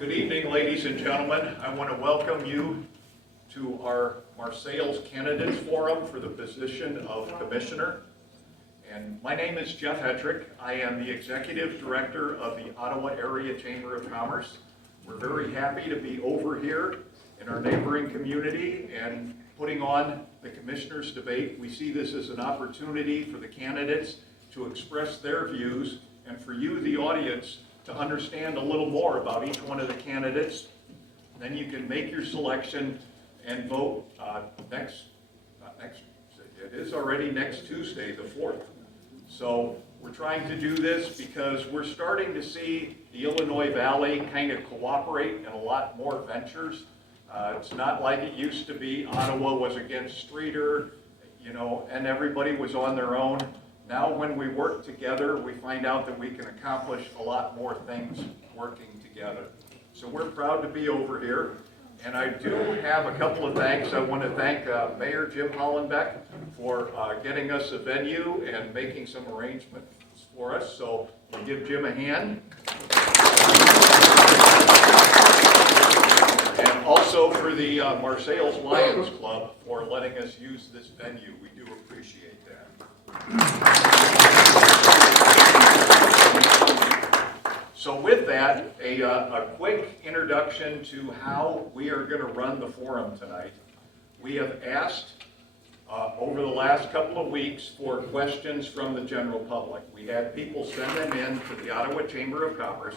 Good evening, ladies and gentlemen. I want to welcome you to our Marseilles Candidates Forum for the position of Commissioner. And my name is Jeff Hettrick. I am the Executive Director of the Ottawa Area Chamber of Commerce. We're very happy to be over here in our neighboring community and putting on the Commissioners' Debate. We see this as an opportunity for the candidates to express their views and for you, the audience, to understand a little more about each one of the candidates. Then you can make your selection and vote it is already next Tuesday, the 4th. So we're trying to do this because we're starting to see the Illinois Valley kind of cooperate in a lot more ventures. It's not like it used to be. Ottawa was against Streeter, and everybody was on their own. Now when we work together, we find out that we can accomplish a lot more things working together. So we're proud to be over here. And I do have a couple of thanks. I want to thank Mayor Jim Hollenbeck for getting us a venue and making some arrangements for us. So we'll give Jim a hand. And also for the Marseilles Lions Club for letting us use this venue. We do appreciate that. So with that, a quick introduction to how we are going to run the forum tonight. We have asked over the last couple of weeks for questions from the general public. We had people send them in to the Ottawa Chamber of Commerce.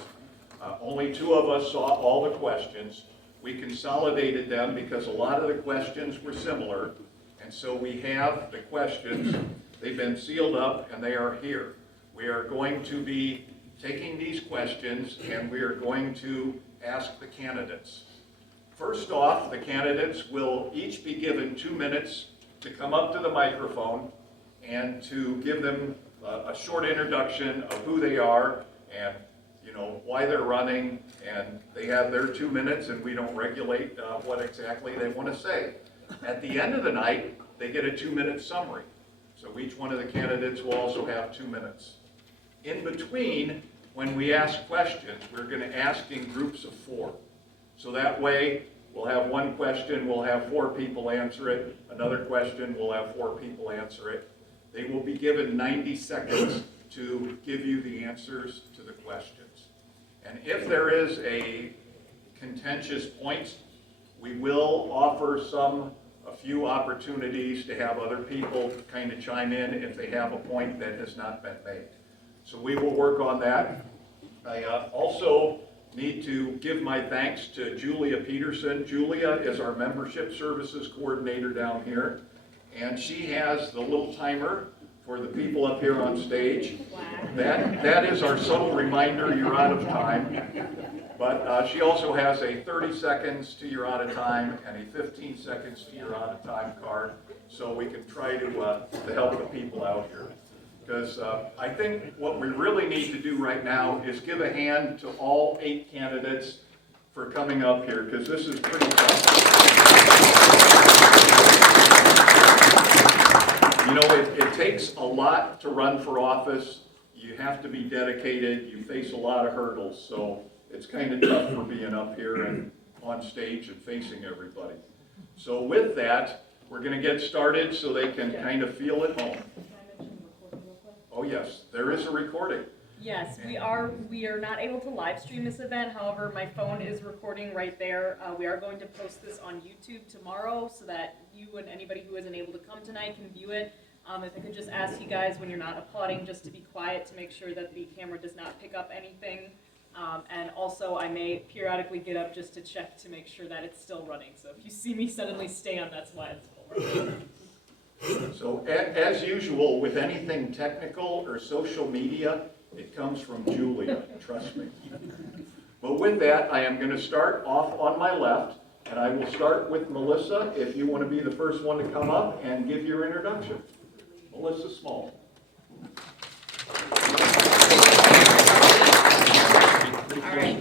Only 2 of us saw all the questions. We consolidated them because a lot of the questions were similar, and so we have the questions. They've been sealed up and they are here. We are going to be taking these questions and we are going to ask the candidates. First off, the candidates will each be given 2 minutes to come up to the microphone and to give them a short introduction of who they are and why they're running, and they have their 2 minutes and we don't regulate what exactly they want to say. At the end of the night, they get a 2-minute summary. So each one of the candidates will also have 2 minutes. In between, when we ask questions, we're going to ask in groups of 4. So that way, we'll have one question, we'll have 4 people answer it. Another question, we'll have 4 people answer it. They will be given 90 seconds to give you the answers to the questions. And if there is a contentious point, we will offer a few opportunities to have other people kind of chime in if they have a point that has not been made. So we will work on that. I also need to give my thanks to Julia Peterson. Julia is our membership services coordinator down here, and she has the little timer for the people up here on stage. That is our subtle reminder you're out of time. But she also has a 30 seconds to you're out of time and a 15 seconds to you're out of time card, so we can try to help the people out here. Because I think what we really need to do right now is give a hand to all 8 candidates for coming up here, because this is pretty tough. It takes a lot to run for office. You have to be dedicated. You face a lot of hurdles, so it's kind of tough for being up here and on stage and facing everybody. So with that, we're going to get started so they can kind of feel at home. Oh yes, there is a recording. Yes, we are not able to live stream this event. However, my phone is recording right there. We are going to post this on YouTube tomorrow so that you and anybody who isn't able to come tonight can view it. If I could just ask you guys, when you're not applauding, just to be quiet to make sure that the camera does not pick up anything. And also, I may periodically get up just to check to make sure that it's still running. So if you see me suddenly stand, that's why it's still running. So as usual, with anything technical or social media, it comes from Julia, trust me. But with that, I am going to start off on my left, and I will start with Melissa, if you want to be the first one to come up and give your introduction. Melissa Small. All right.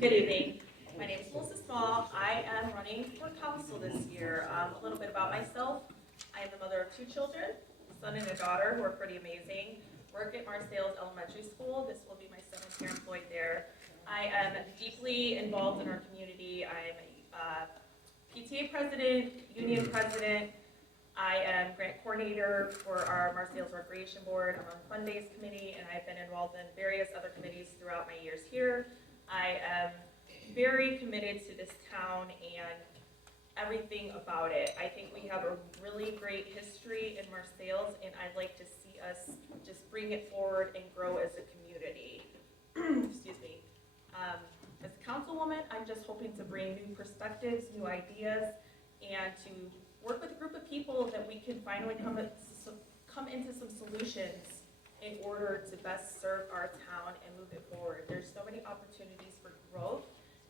Good evening. My name is Melissa Small. I am running for council this year. A little bit about myself. I am the mother of 2 children, a son and a daughter who are pretty amazing. Work at Marseilles Elementary School. This will be my 7th year employed there. I am deeply involved in our community. I'm a PTA president, union president. I am grant coordinator for our Marseilles Recreation Board. I'm on the Fund Days Committee, and I've been involved in various other committees throughout my years here. I am very committed to this town and everything about it. I think we have a really great history in Marseilles, and I'd like to see us just bring it forward and grow as a community. Excuse me. As a councilwoman, I'm just hoping to bring new perspectives, new ideas, and to work with a group of people that we can finally come into some solutions in order to best serve our town and move it forward. There's so many opportunities for growth,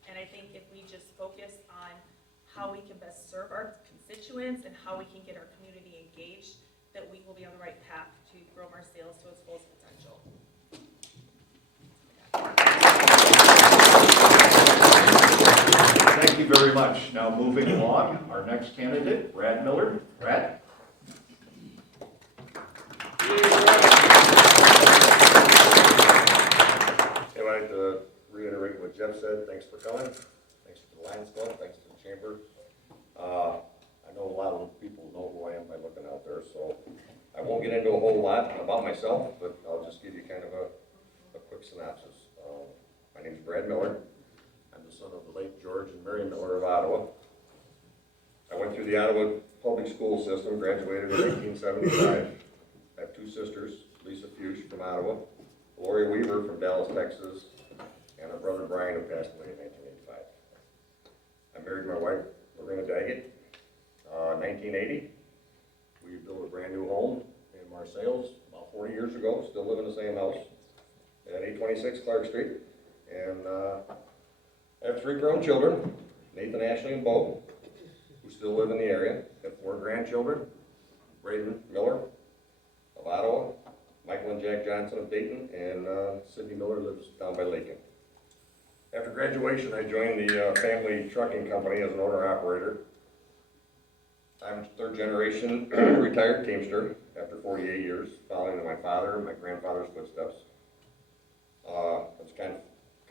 and I think if we just focus on how we can best serve our constituents and how we can get our community engaged, that we will be on the right path to grow Marseilles to its fullest potential. Thank you very much. Now moving along, our next candidate, Brad Miller. Brad? I'd like to reiterate what Jeff said. Thanks for coming. Thanks to the Lions Club. Thanks to the Chamber. I know a lot of people know who I am by looking out there, so I won't get into a whole lot about myself, but I'll just give you kind of a quick synopsis. My name is Brad Miller. I'm the son of the late George and Mary Miller of Ottawa. I went through the Ottawa public school system, graduated in 1975. I have two sisters, Lisa Fuchs from Ottawa, Lori Weaver from Dallas, Texas, and a brother Brian who passed away in 1985. I married my wife, Lorena Daggett, 1980. We built a brand new home in Marseilles about 40 years ago, still live in the same house at 826 Clark Street. And I have 3 grown children, Nathan, Ashley, and Bo, who still live in the area. I have 4 grandchildren, Braden Miller of Ottawa, Michael and Jack Johnson of Dayton, and Sydney Miller lives down by Lakin. After graduation, I joined the family trucking company as an owner-operator. I'm 3rd generation retired Teamster after 48 years, following in my father and my grandfather's footsteps. It's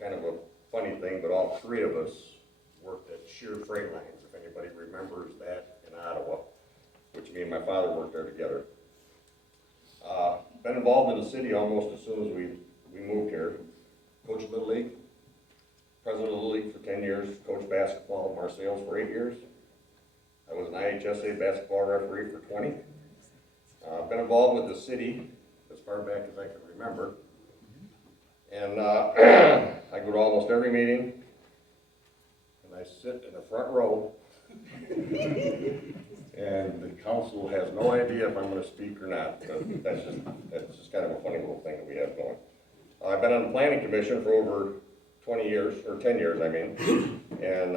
kind of a funny thing, but all 3 of us worked at Shear Freight Lines, if anybody remembers that in Ottawa, which me and my father worked there together. Been involved in the city almost as soon as we moved here. Coached Little League, president of the Little League for 10 years, coached basketball at Marseilles for 8 years. I was an IHSA basketball referee for 20. Been involved with the city as far back as I can remember. And I go to almost every meeting, and I sit in the front row, and the council has no idea if I'm going to speak or not. But that's just kind of a funny little thing that we have going. I've been on the planning commission for over 20 years, or 10 years, I mean, and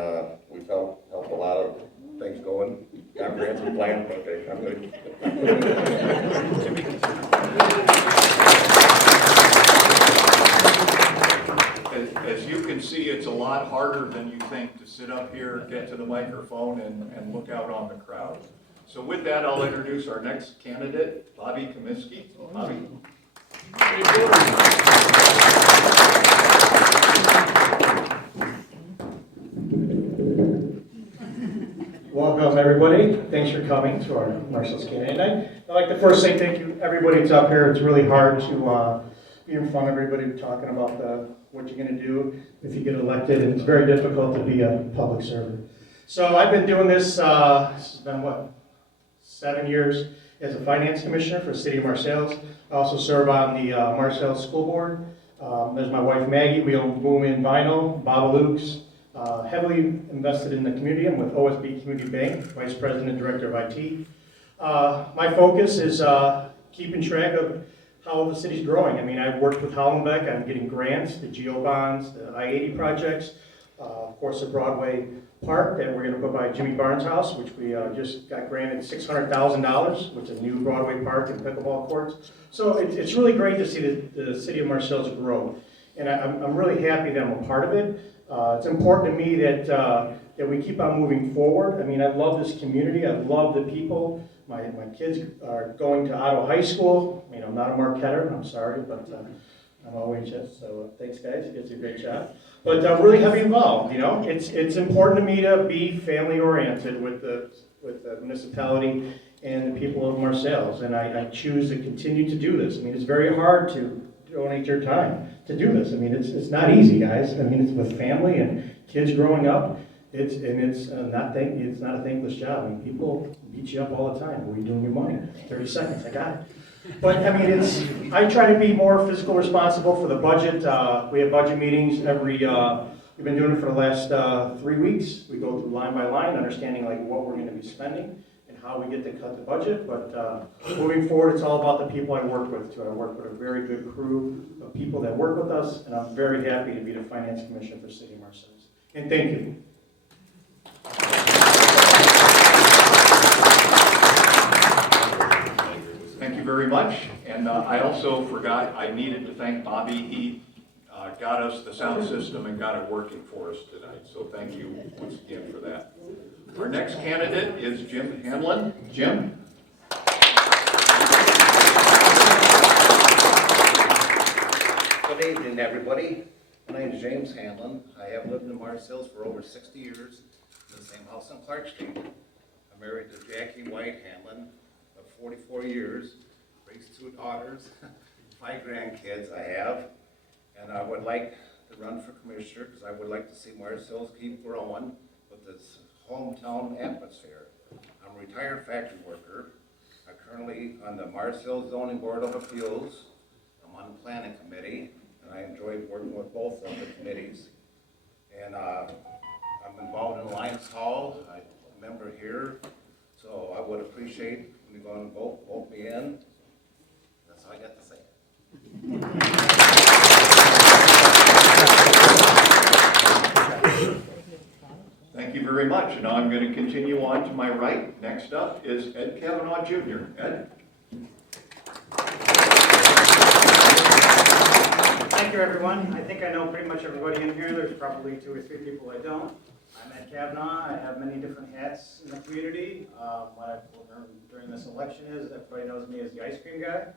we've helped a lot of things going. Comprehensive plan, okay, I'm good. As you can see, it's a lot harder than you think to sit up here, get to the microphone, and look out on the crowd. So with that, I'll introduce our next candidate, Bobby Comiskey. Bobby. Welcome, everybody. Thanks for coming to our Marseilles candidate night. I'd like to first say thank you, everybody that's up here. It's really hard to be in front of everybody talking about what you're going to do if you get elected, and it's very difficult to be a public servant. So I've been doing this, it's been 7 years as a finance commissioner for the city of Marseilles. I also serve on the Marseilles School Board. There's my wife Maggie. We own Boom in Vinyl, Babaluke's. Heavily invested in the community. I'm with OSB Community Bank, Vice President and Director of IT. My focus is keeping track of how the city's growing. I mean, I've worked with Hollenbeck on getting grants, the GEO bonds, the I-80 projects, of course the Broadway Park that we're going to put by Jimmy Barnes' house, which we just got granted $600,000, which is a new Broadway Park and pickleball courts. So it's really great to see the city of Marseilles grow, and I'm really happy that I'm a part of it. It's important to me that we keep on moving forward. I mean, I love this community. I love the people. My kids are going to Ottawa High School. I mean, I'm not a Marquetter, I'm sorry, but I'm OHS, so thanks guys, you guys do a great job. But really heavy involved, you know, it's important to me to be family oriented with the municipality and the people of Marseilles, and I choose to continue to do this. I mean, it's very hard to donate your time to do this. I mean, it's not easy, guys. I mean, it's with family and kids growing up. It's not a thankless job. I mean, people beat you up all the time. What are you doing with your money? 30 seconds, I got it. But I mean, I try to be more fiscal responsible for the budget. We have budget meetings we've been doing it for the last 3 weeks. We go through line by line, understanding like what we're going to be spending and how we get to cut the budget. But moving forward, it's all about the people I work with too. I work with a very good crew of people that work with us, and I'm very happy to be the Finance Commissioner for City of Marseilles. And thank you. Thank you very much. And I also forgot, I needed to thank Bobby. He got us the sound system and got it working for us tonight. So thank you once again for that. Our next candidate is Jim Hanlon. Jim? Good evening, everybody. My name is James Hanlon. I have lived in Marseilles for over 60 years in the same house on Clark Street. I'm married to Jackie White Hanlon of 44 years, raised 2 daughters, 5 grandkids I have, and I would like to run for commissioner because I would like to see Marseilles keep growing with this hometown atmosphere. I'm a retired factory worker. I'm currently on the Marseilles Zoning Board of Appeals. I'm on the planning committee, and I enjoy working with both of the committees. And I'm involved in Lions Hall. I'm a member here, so I would appreciate when you're going to vote me in. That's all I got to say. Thank you very much. And now I'm going to continue on to my right. Next up is Ed Kavanaugh Jr. Ed? Thank you, everyone. I think I know pretty much everybody in here. There's probably 2 or 3 people I don't. I'm Ed Kavanaugh. I have many different hats in the community. What I've learned during this election is everybody knows me as the ice cream guy.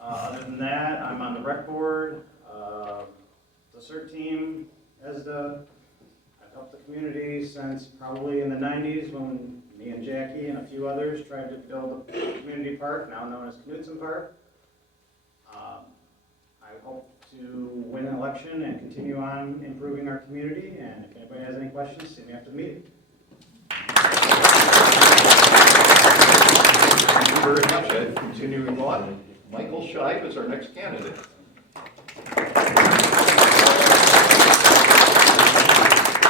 Other than that, I'm on the rec board, the CERT team, I've helped the community since probably in the 90s when me and Jackie and a few others tried to build a community park, now known as Knudsen Park. I hope to win an election and continue on improving our community, and if anybody has any questions, see me after the meeting. Thank you very much, Ed. Continuing on, Michael Scheib is our next candidate.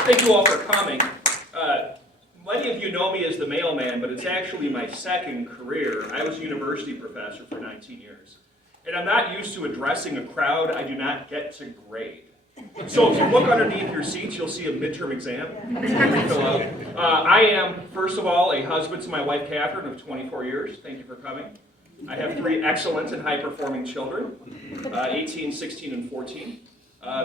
Thank you all for coming. Many of you know me as the mailman, but it's actually my second career. I was a university professor for 19 years. And I'm not used to addressing a crowd I do not get to grade. So if you look underneath your seats, you'll see a midterm exam. I am, first of all, a husband to my wife, Catherine, of 24 years. Thank you for coming. I have 3 excellent and high-performing children, 18, 16, and 14.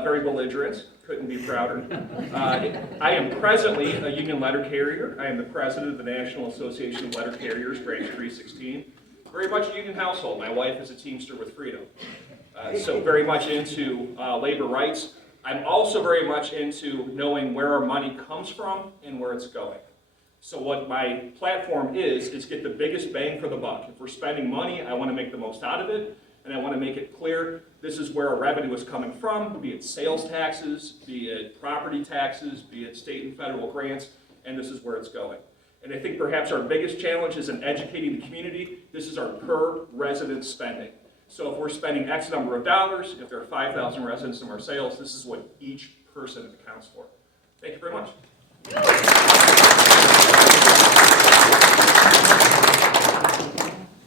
Very belligerent. Couldn't be prouder. I am presently a union letter carrier. I am the president of the National Association of Letter Carriers, Branch 316. Very much a union household. My wife is a Teamster with freedom. So very much into labor rights. I'm also very much into knowing where our money comes from and where it's going. So what my platform is get the biggest bang for the buck. If we're spending money, I want to make the most out of it, and I want to make it clear this is where our revenue is coming from, be it sales taxes, be it property taxes, be it state and federal grants, and this is where it's going. And I think perhaps our biggest challenge is in educating the community. This is our per resident spending. So if we're spending X number of dollars, if there are 5,000 residents in Marseilles, this is what each person accounts for. Thank you very much.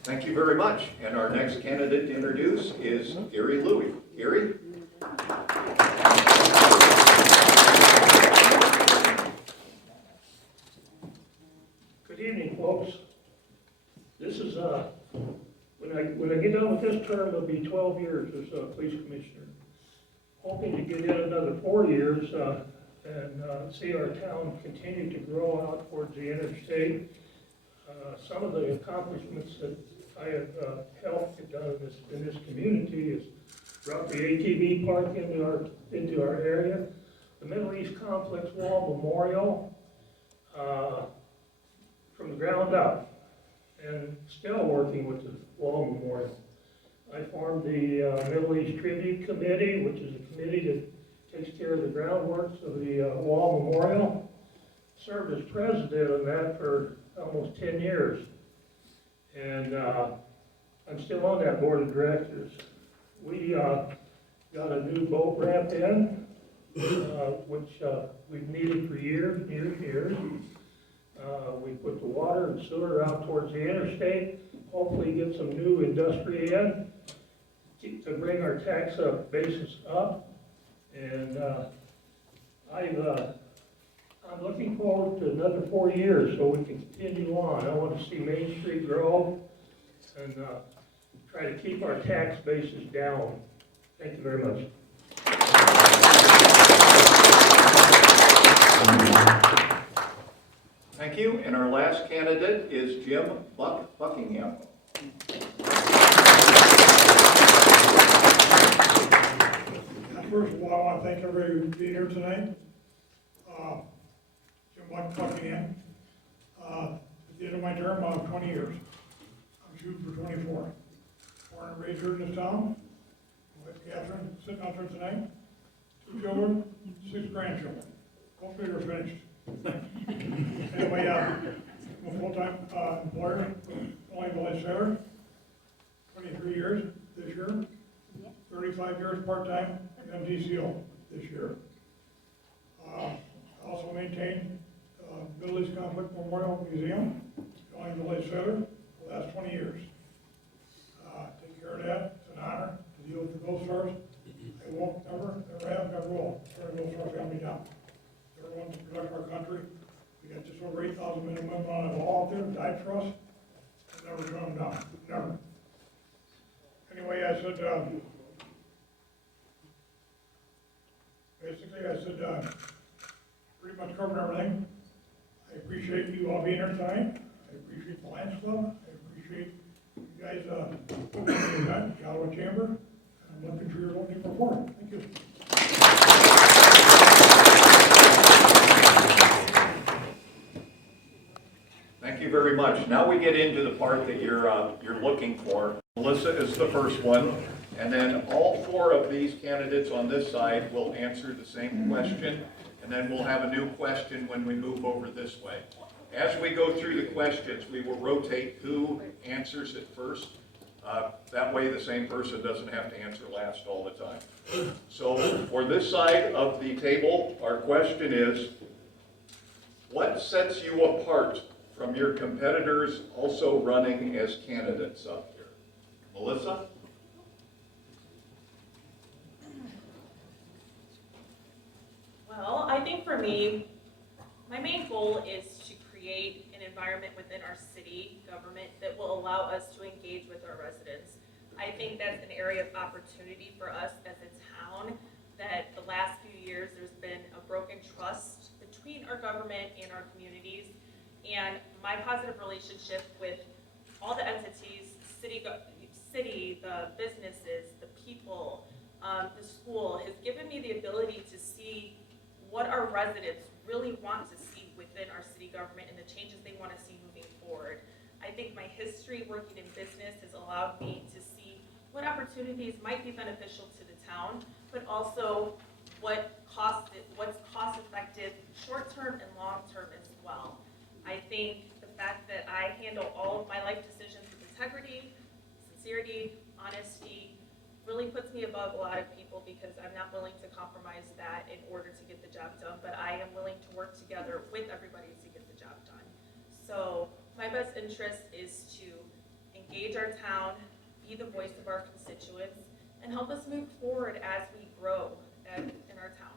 Thank you very much. And our next candidate to introduce is Gary Louie. Gary? Good evening, folks. This is, when I get done with this term, it'll be 12 years as a police commissioner. Hoping to get in another 4 years and see our town continue to grow out towards the interstate. Some of the accomplishments that I have helped get done in this community is brought the ATV park into our area, the Middle East Conflicts Wall Memorial, from the ground up, and still working with the Wall Memorial. I formed the Middle East Tribute Committee, which is a committee that takes care of the groundworks of the Wall Memorial. Served as president of that for almost 10 years. And I'm still on that board of directors. We got a new boat ramp in, which we've needed for years. We put the water and sewer out towards the interstate, hopefully get some new industry in to bring our tax basis up. And I'm looking forward to another 4 years so we can continue on. I want to see Main Street grow and try to keep our tax basis down. Thank you very much. Thank you. And our last candidate is Jim Buckingham. First of all, I want to thank everybody for being here tonight. Jim Buckingham. At the end of my term, I'll have 20 years. I'm shooting for 24. Born and raised here in this town. My wife Catherine, sitting out there tonight. 2 children, 6 grandchildren. Hopefully they're finished. Anyway, I'm a full-time employer, only village sailor. 23 years this year. 35 years part-time MDCO this year. I also maintain Middle East Conflict Memorial Museum, joined the village sailor for the last 20 years. Take care of that. It's an honor to deal with the Gold Stars. I won't never have, never will turn the Gold Star family down. They're the ones that protect our country. We got just over 8,000 men and women on the wall out there who died for us. I'll never turn them down, never. Anyway, I said, pretty much covered everything. I appreciate you all being here tonight. I appreciate the Lions Club. I appreciate you guys putting me in the event, the Ottawa Chamber. And I'm looking for your vote to perform. Thank you. Thank you very much. Now we get into the part that you're looking for. Melissa is the first one, and then all 4 of these candidates on this side will answer the same question, and then we'll have a new question when we move over this way. As we go through the questions, we will rotate who answers it first. That way the same person doesn't have to answer last all the time. So for this side of the table, our question is, what sets you apart from your competitors also running as candidates up here? Melissa? Well, I think for me, my main goal is to create an environment within our city government that will allow us to engage with our residents. I think that's an area of opportunity for us as a town, that the last few years there's been a broken trust between our government and our communities. And my positive relationship with all the entities, city, the businesses, the people, the school, has given me the ability to see what our residents really want to see within our city government and the changes they want to see moving forward. I think my history working in business has allowed me to see what opportunities might be beneficial to the town, but also what's cost effective short-term and long-term as well. I think the fact that I handle all of my life decisions with integrity, sincerity, honesty, really puts me above a lot of people, because I'm not willing to compromise that in order to get the job done, but I am willing to work together with everybody to get the job done. So my best interest is to engage our town, be the voice of our constituents, and help us move forward as we grow in our town.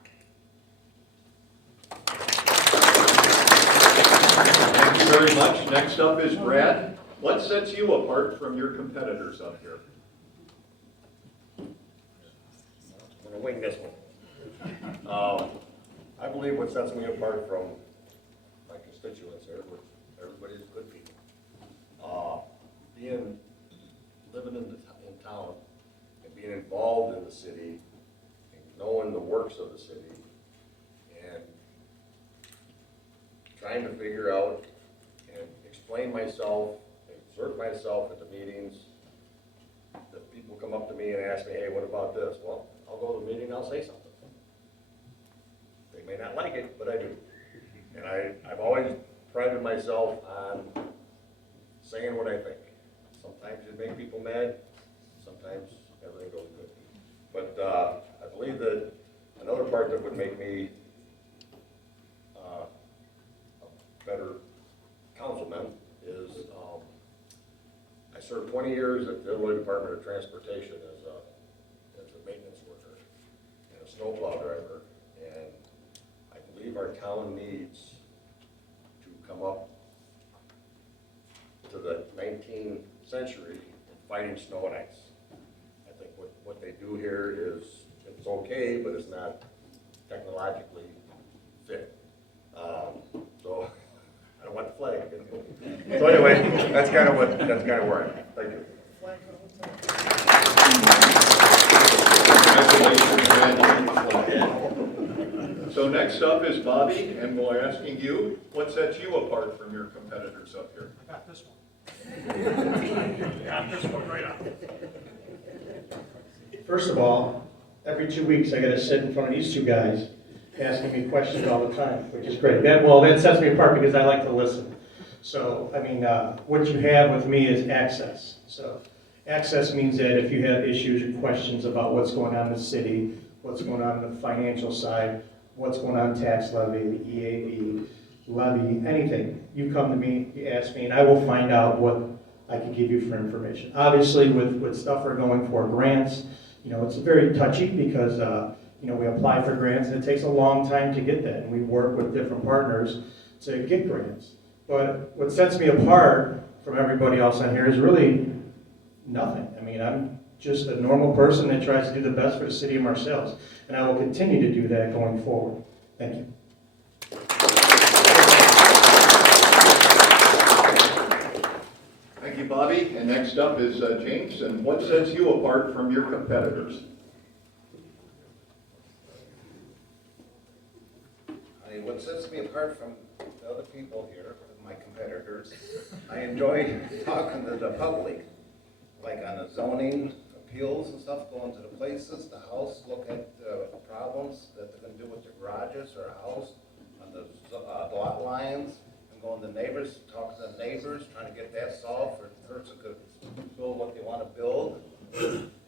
Thank you very much. Next up is Brad. What sets you apart from your competitors up here? I'm gonna wing this one. I believe what sets me apart from my constituents here, which everybody's good people, living in town and being involved in the city, and knowing the works of the city, and trying to figure out and explain myself, exert myself at the meetings. That people come up to me and ask me, hey, what about this? Well, I'll go to the meeting and I'll say something. They may not like it, but I do. And I've always prided myself on saying what I think. Sometimes it makes people mad, sometimes everything goes good. But I believe that another part that would make me a better councilman is I served 20 years at the Illinois Department of Transportation as a maintenance worker and a snowplow driver. And I believe our town needs to come up to the 19th century in fighting snow and ice. I think what they do here is, it's okay, but it's not technologically fit. So I don't want the flag. So anyway, that's kind of where I'm at. Thank you. So next up is Bobby, and we're asking you, what sets you apart from your competitors up here? I got this one. Got this one right on. First of all, every 2 weeks I gotta sit in front of these two guys asking me questions all the time, which is great. That sets me apart because I like to listen. So, I mean, what you have with me is access. So, access means that if you have issues or questions about what's going on in the city, what's going on the financial side, what's going on tax levy, the EAV, levy, anything, you come to me, you ask me, and I will find out what I can give you for information. Obviously, with stuff we're going for, grants, it's very touchy because, we apply for grants and it takes a long time to get that. And we work with different partners to get grants. But what sets me apart from everybody else on here is really nothing. I mean, I'm just a normal person that tries to do the best for the city of Marseilles. And I will continue to do that going forward. Thank you. Thank you, Bobby. And next up is James, and what sets you apart from your competitors? What sets me apart from the other people here, my competitors, I enjoy talking to the public, like on the zoning appeals and stuff, going to the places, the house, look at the problems that they're gonna do with their garages or a house, on the lot lines, and going to neighbors, talk to the neighbors, trying to get that solved, or the person could build what they wanna build.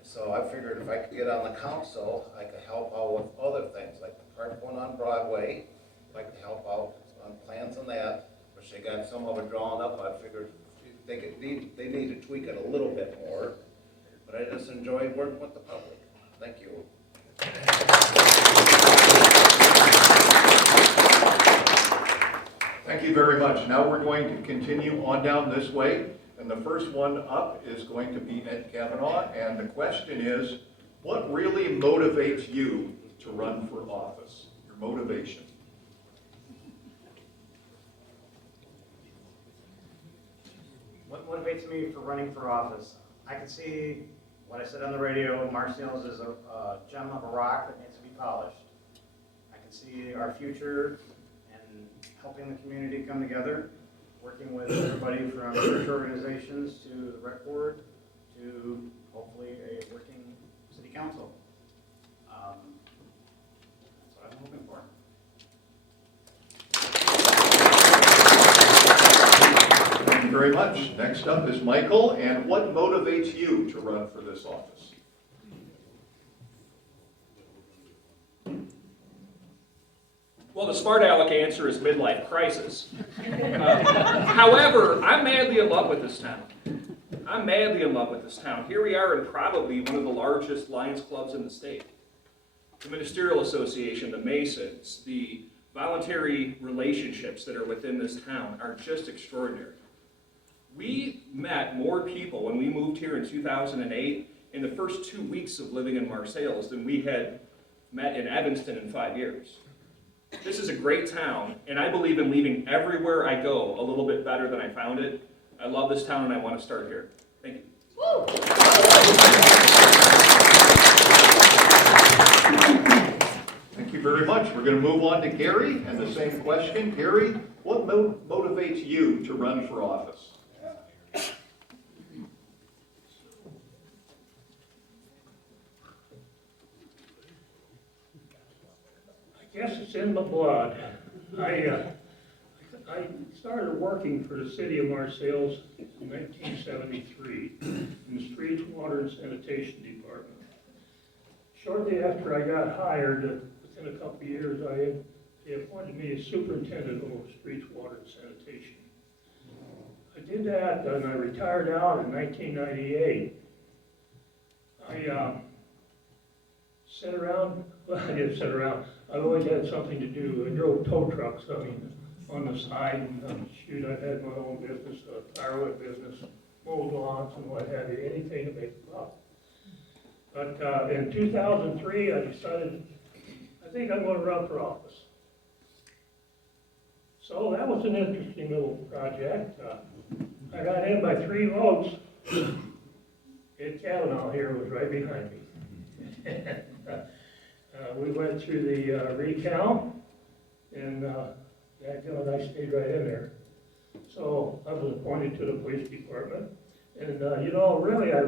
So I figured if I could get on the council, I could help out with other things, like the park one on Broadway. I'd like to help out on plans on that, which they got some of it drawn up. I figured they need to tweak it a little bit more, but I just enjoyed working with the public. Thank you. Thank you very much. Now we're going to continue on down this way, and the first one up is going to be Ed Kavanaugh, and the question is, what really motivates you to run for office? Your motivation. What motivates me for running for office? I can see what I said on the radio, Marseilles is a gem of a rock that needs to be polished. I can see our future and helping the community come together, working with everybody from church organizations to the rec board to hopefully a working city council. That's what I'm hoping for. Thank you very much. Next up is Michael, and what motivates you to run for this office? Well, the smart aleck answer is midlife crisis. However, I'm madly in love with this town. I'm madly in love with this town. Here we are in probably one of the largest Lions clubs in the state. The Ministerial Association, the Masons, the voluntary relationships that are within this town are just extraordinary. We met more people when we moved here in 2008 in the first 2 weeks of living in Marseilles than we had met in Evanston in 5 years. This is a great town, and I believe in leaving everywhere I go a little bit better than I found it. I love this town, and I want to start here. Thank you. Thank you very much. We're going to move on to Gary, and the same question. Gary, what motivates you to run for office? I guess it's in my blood. I started working for the city of Marseilles in 1973 in the Streets, Water, and Sanitation Department. Shortly after I got hired, within a couple of years, they appointed me as superintendent of Streets, Water, and Sanitation. I did that, and I retired out in 1998. I sat around, well, I didn't sit around. I've always had something to do. I drove tow trucks, on the side, and shoot, I've had my own business, a firewood business, mowed lawns and what have you, anything to make a buck. But in 2003, I decided, I think I'm going to run for office. So that was an interesting little project. I got in by 3 votes. Ed Kavanaugh here was right behind me. We went through the recount, and I stayed right in there. So I was appointed to the police department. And, really I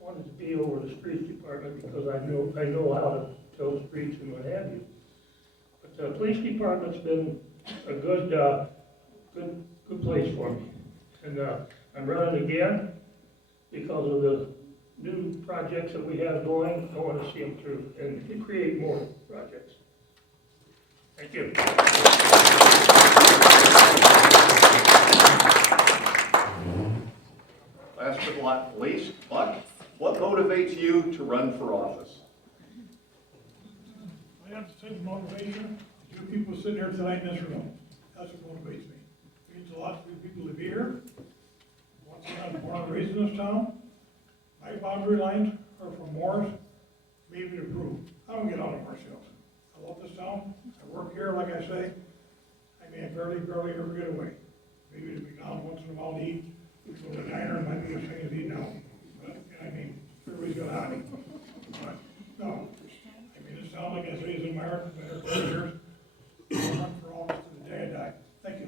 wanted to be over the streets department because I know how to tow streets and what have you. But the police department's been a good place for me. And I'm running again because of the new projects that we have going. I want to see them through and to create more projects. Thank you. Last but not least, Buck, what motivates you to run for office? I have to say the motivation, you people sitting here tonight in this room, that's what motivates me. It means a lot for you people to be here. Once again, I'm born and raised in this town. My boundary lines are from Morris, maybe to Prue. I don't get out of Marseilles. I love this town. I work here, like I say. I mean, I barely ever get away. Maybe to McDonald's once in a while to eat. We go to the diner, and might be the same as eating out. But, I mean, everybody's got a hobby. But, no. I mean, this town, like I say, is in my heart. Been here for 30 years. I'll run for office to the day I die. Thank you.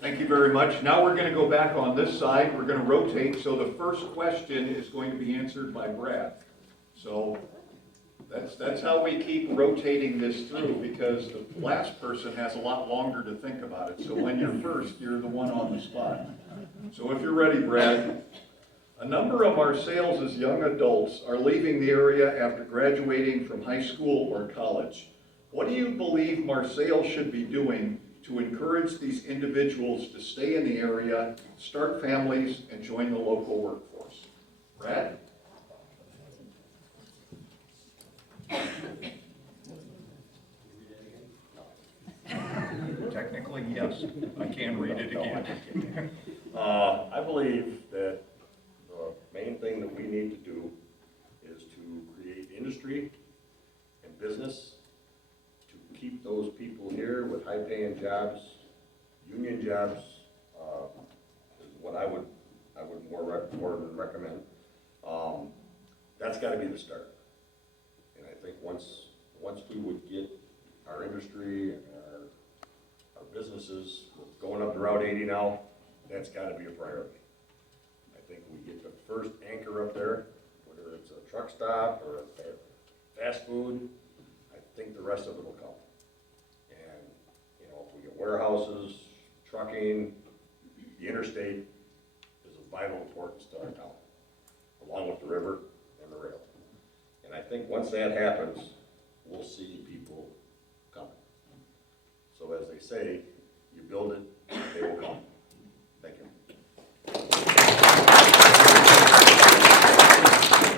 Thank you very much. Now we're going to go back on this side. We're going to rotate. So the first question is going to be answered by Brad. So that's how we keep rotating this through, because the last person has a lot longer to think about it. So when you're first, you're the one on the spot. So if you're ready, Brad. A number of Marseilles' young adults are leaving the area after graduating from high school or college. What do you believe Marseilles should be doing to encourage these individuals to stay in the area, start families, and join the local workforce? Brad? Technically, yes. I can read it again. I believe that the main thing that we need to do is to create industry and business to keep those people here with high-paying jobs, union jobs, is what I would more than recommend. That's got to be the start. And I think once we would get our industry and our businesses going up to Route 80 now, that's got to be a priority. I think we get the first anchor up there, whether it's a truck stop or a fast food, I think the rest of it will come. And, if we get warehouses, trucking, the interstate is of vital importance to our town, along with the river and the rail. And I think once that happens, we'll see people coming. So as they say, you build it, they will come. Thank you.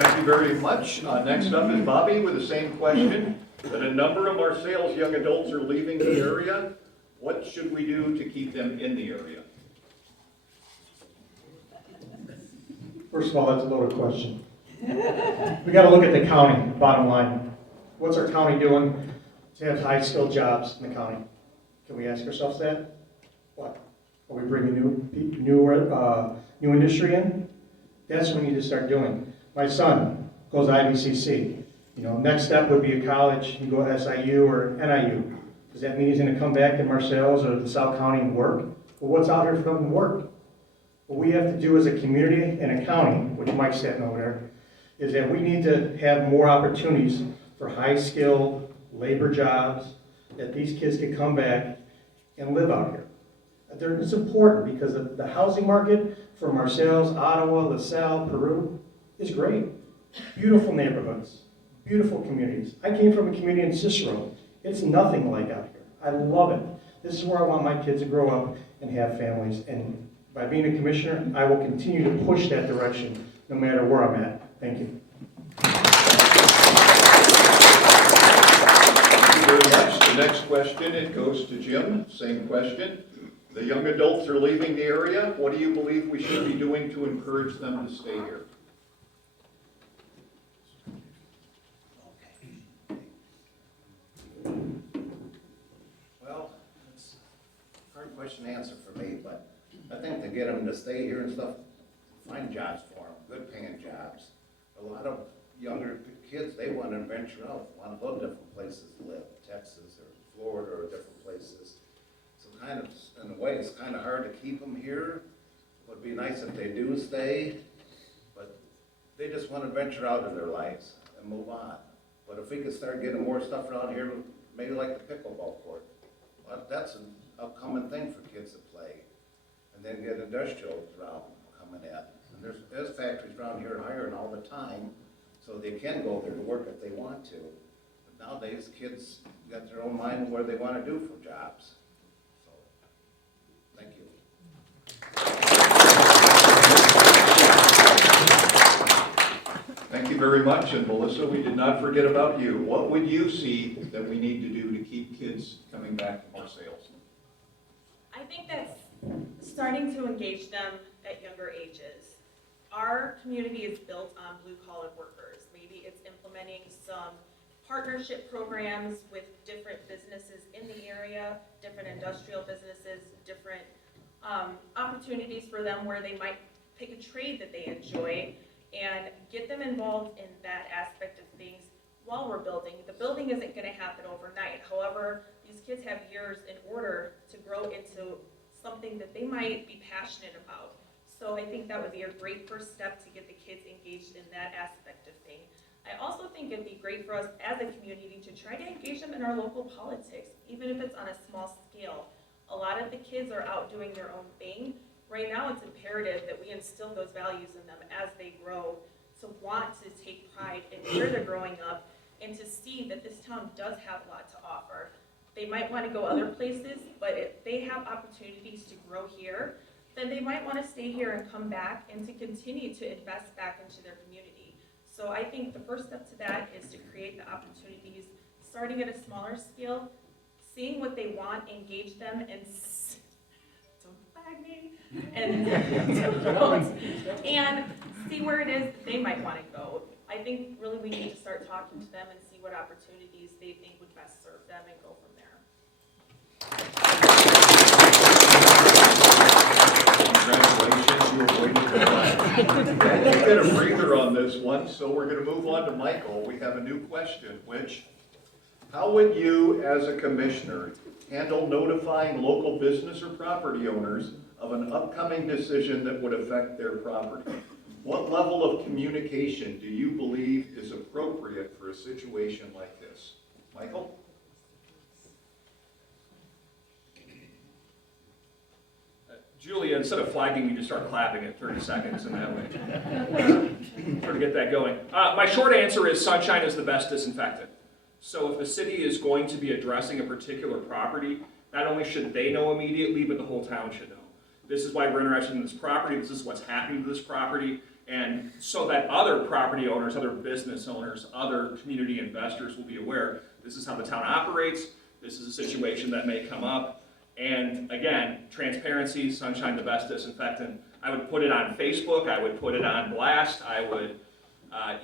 Thank you very much. Next up is Bobby with the same question. That a number of Marseilles young adults are leaving the area. What should we do to keep them in the area? First of all, that's a loaded question. We got to look at the county, bottom line. What's our county doing to have high-skilled jobs in the county? Can we ask ourselves that? What? Are we bringing new industry in? That's what we need to start doing. My son goes IVCC. You know, next step would be a college, you go to SIU or NIU. Does that mean he's gonna come back to Marseilles or the South County and work? Well, what's out here for him to work? What we have to do as a community and a county, which Mike's sitting over there, is that we need to have more opportunities for high-skilled labor jobs, that these kids can come back and live out here. It's important because the housing market for Marseilles, Ottawa, LaSalle, Peru is great. Beautiful neighborhoods, beautiful communities. I came from a community in Cicero. It's nothing like out here. I love it. This is where I want my kids to grow up and have families. And by being a commissioner, I will continue to push that direction no matter where I'm at. Thank you. Thank you very much. The next question, it goes to Jim. Same question. The young adults are leaving the area. What do you believe we should be doing to encourage them to stay here? Well, it's a hard question to answer for me, but I think to get them to stay here and stuff, find jobs for them, good paying jobs. A lot of younger kids, they want to venture out, want to go to different places to live, Texas or Florida or different places. So kind of, in a way, it's kind of hard to keep them here. It would be nice if they do stay, but they just want to venture out in their lives and move on. But if we could start getting more stuff around here, maybe like the pickleball court, well, that's an upcoming thing for kids to play. And then get industrial around coming in. And there's factories around here hiring all the time, so they can go there to work if they want to. But nowadays, kids got their own mind where they want to do for jobs. So, thank you. Thank you very much. And Melissa, we did not forget about you. What would you see that we need to do to keep kids coming back to Marseilles? I think that's starting to engage them at younger ages. Our community is built on blue-collar workers. Maybe it's implementing some partnership programs with different businesses in the area, different industrial businesses, different opportunities for them where they might pick a trade that they enjoy and get them involved in that aspect of things while we're building. The building isn't going to happen overnight. However, these kids have years in order to grow into something that they might be passionate about. So I think that would be a great first step to get the kids engaged in that aspect of things. I also think it'd be great for us as a community to try to engage them in our local politics, even if it's on a small scale. A lot of the kids are out doing their own thing. Right now, it's imperative that we instill those values in them as they grow, to want to take pride in where they're growing up and to see that this town does have a lot to offer. They might want to go other places, but if they have opportunities to grow here, then they might want to stay here and come back and to continue to invest back into their community. So I think the first step to that is to create the opportunities, starting at a smaller scale, seeing what they want, engage them, and don't flag me, and see where it is that they might want to go. I think really we need to start talking to them and see what opportunities they think would best serve them and go from there. Congratulations, you avoided the flag. We get a breather on this one, so we're going to move on to Michael. We have a new question, which, how would you, as a commissioner, handle notifying local business or property owners of an upcoming decision that would affect their property? What level of communication do you believe is appropriate for a situation like this? Michael? Julia, instead of flagging me, just start clapping at 30 seconds in that way. Try to get that going. My short answer is sunshine is the best disinfectant. So if the city is going to be addressing a particular property, not only should they know immediately, but the whole town should know. This is why we're interested in this property, this is what's happening to this property, and so that other property owners, other business owners, other community investors will be aware, this is how the town operates, this is a situation that may come up, and again, transparency, sunshine the best disinfectant. I would put it on Facebook, I would put it on blast, I would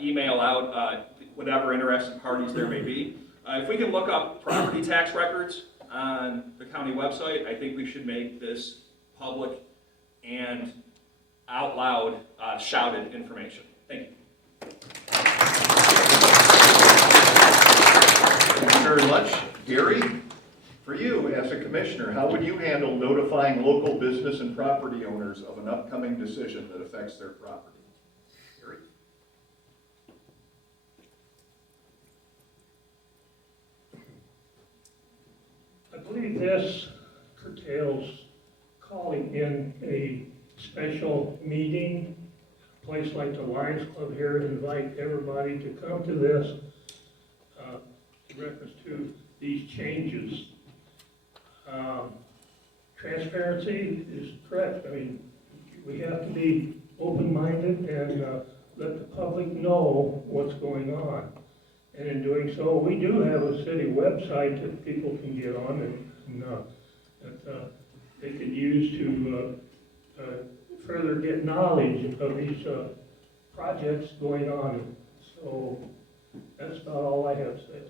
email out whatever interested parties there may be. If we can look up property tax records on the county website, I think we should make this public and out loud shouted information. Thank you. Thank you very much. Gary, for you as a commissioner, how would you handle notifying local business and property owners of an upcoming decision that affects their property? Gary? I believe this curtails calling in a special meeting, a place like the Lions Club here, invite everybody to come to this, in reference to these changes. Transparency is correct. I mean, we have to be open-minded and let the public know what's going on. And in doing so, we do have a city website that people can get on and that they can use to further get knowledge of these projects going on. So that's about all I have to say.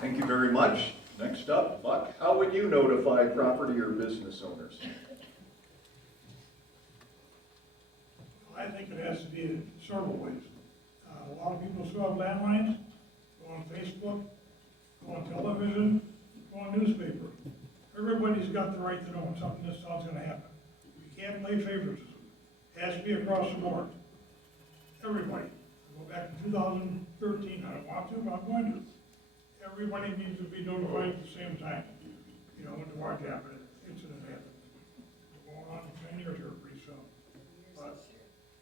Thank you very much. Next up, Buck, how would you notify property or business owners? I think it has to be in several ways. A lot of people still have landlines, go on Facebook, go on television, go on newspaper. Everybody's got the right to know when something this sounds gonna happen. We can't play favoritism. It has to be across the board. Everybody. Go back to 2013, I don't want to, but I'm going to. Everybody needs to be notified at the same time. You know, when the watch happened, incident happened. We're going on 10 years here pretty soon. But,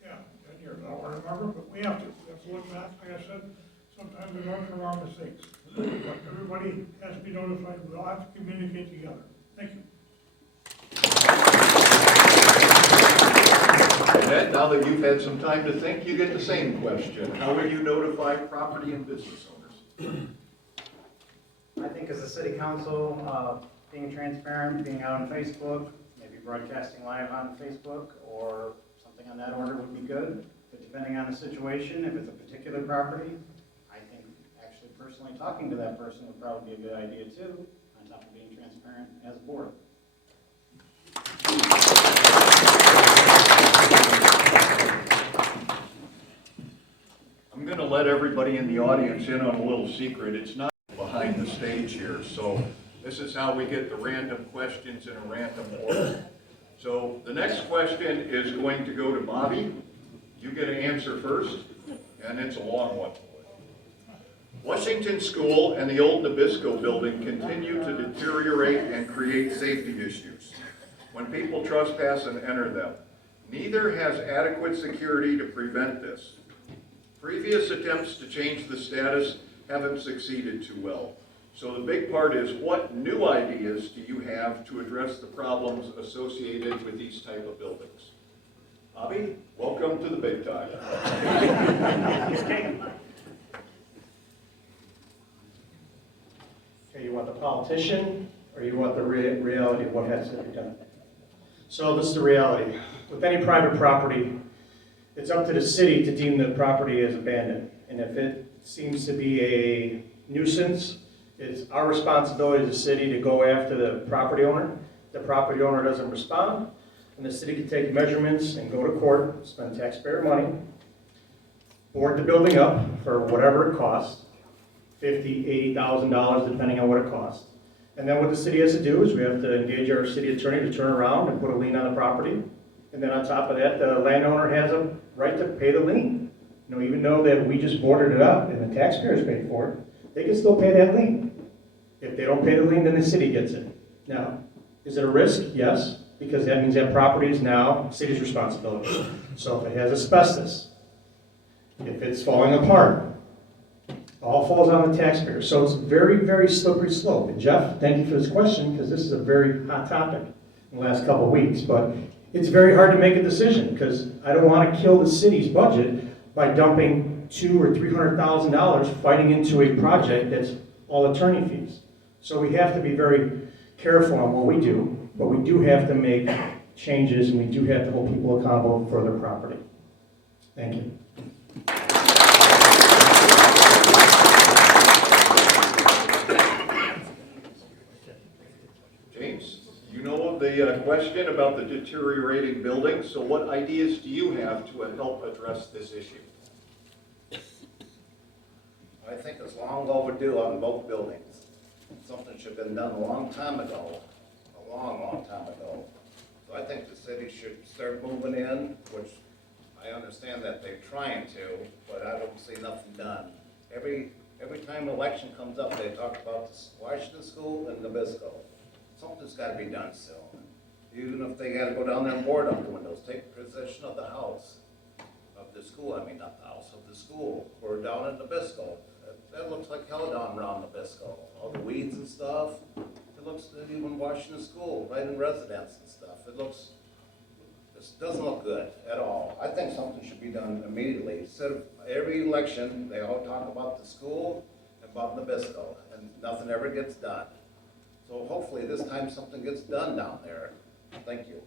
yeah, 10 years, I don't remember, but we have to look back, like I said, sometimes we learn from our mistakes. But everybody has to be notified, we all have to communicate together. Thank you. Ed, now that you've had some time to think, you get the same question. How will you notify property and business owners? I think as a city council, being transparent, being out on Facebook, maybe broadcasting live on Facebook or something on that order would be good. But depending on the situation, if it's a particular property, I think actually personally talking to that person would probably be a good idea too, on top of being transparent as a board. I'm going to let everybody in the audience in on a little secret. It's not behind the stage here, so this is how we get the random questions in a random order. So the next question is going to go to Bobby. You get to answer first, and it's a long one. Washington School and the old Nabisco building continue to deteriorate and create safety issues when people trespass and enter them. Neither has adequate security to prevent this. Previous attempts to change the status haven't succeeded too well. So the big part is, what new ideas do you have to address the problems associated with these type of buildings? Bobby, welcome to the big time. Okay, you want the politician, or you want the reality of what has to be done? So this is the reality. With any private property, it's up to the city to deem the property as abandoned. And if it seems to be a nuisance, it's our responsibility as a city to go after the property owner. If the property owner doesn't respond, and the city can take measurements and go to court, spend taxpayer money, board the building up for whatever it costs, $50,000, $80,000, depending on what it costs. And then what the city has to do is we have to engage our city attorney to turn around and put a lien on the property. And then on top of that, the landowner has a right to pay the lien. You know, even though that we just boarded it up and the taxpayers paid for it, they can still pay that lien. If they don't pay the lien, then the city gets it. Now, is it a risk? Yes, because that means that property is now city's responsibility. So if it has asbestos, if it's falling apart, all falls on the taxpayer. So it's a very, very slippery slope. And Jeff, thank you for this question, because this is a very hot topic in the last couple of weeks. But it's very hard to make a decision, because I don't want to kill the city's budget by dumping $200,000 or $300,000 fighting into a project that's all attorney fees. So we have to be very careful on what we do, but we do have to make changes, and we do have to hold people accountable for their property. Thank you. James? the question about the deteriorating building. So what ideas do you have to help address this issue? I think it's long overdue on both buildings. Something should have been done a long time ago, a long, long time ago. So I think the city should start moving in, which I understand that they're trying to, but I don't see nothing done. Every time election comes up, they talk about the Washington School and Nabisco. Something's gotta be done soon. Even if they gotta go down there and board up the windows, take possession of the house, of the school, I mean, not the house, of the school. We're down in Nabisco. That looks like hell down around Nabisco. All the weeds and stuff. It looks, even Washington School, right in residence and stuff. This doesn't look good at all. I think something should be done immediately. Instead of every election, they all talk about the school and about Nabisco, and nothing ever gets done. So hopefully this time something gets done down there. Thank you.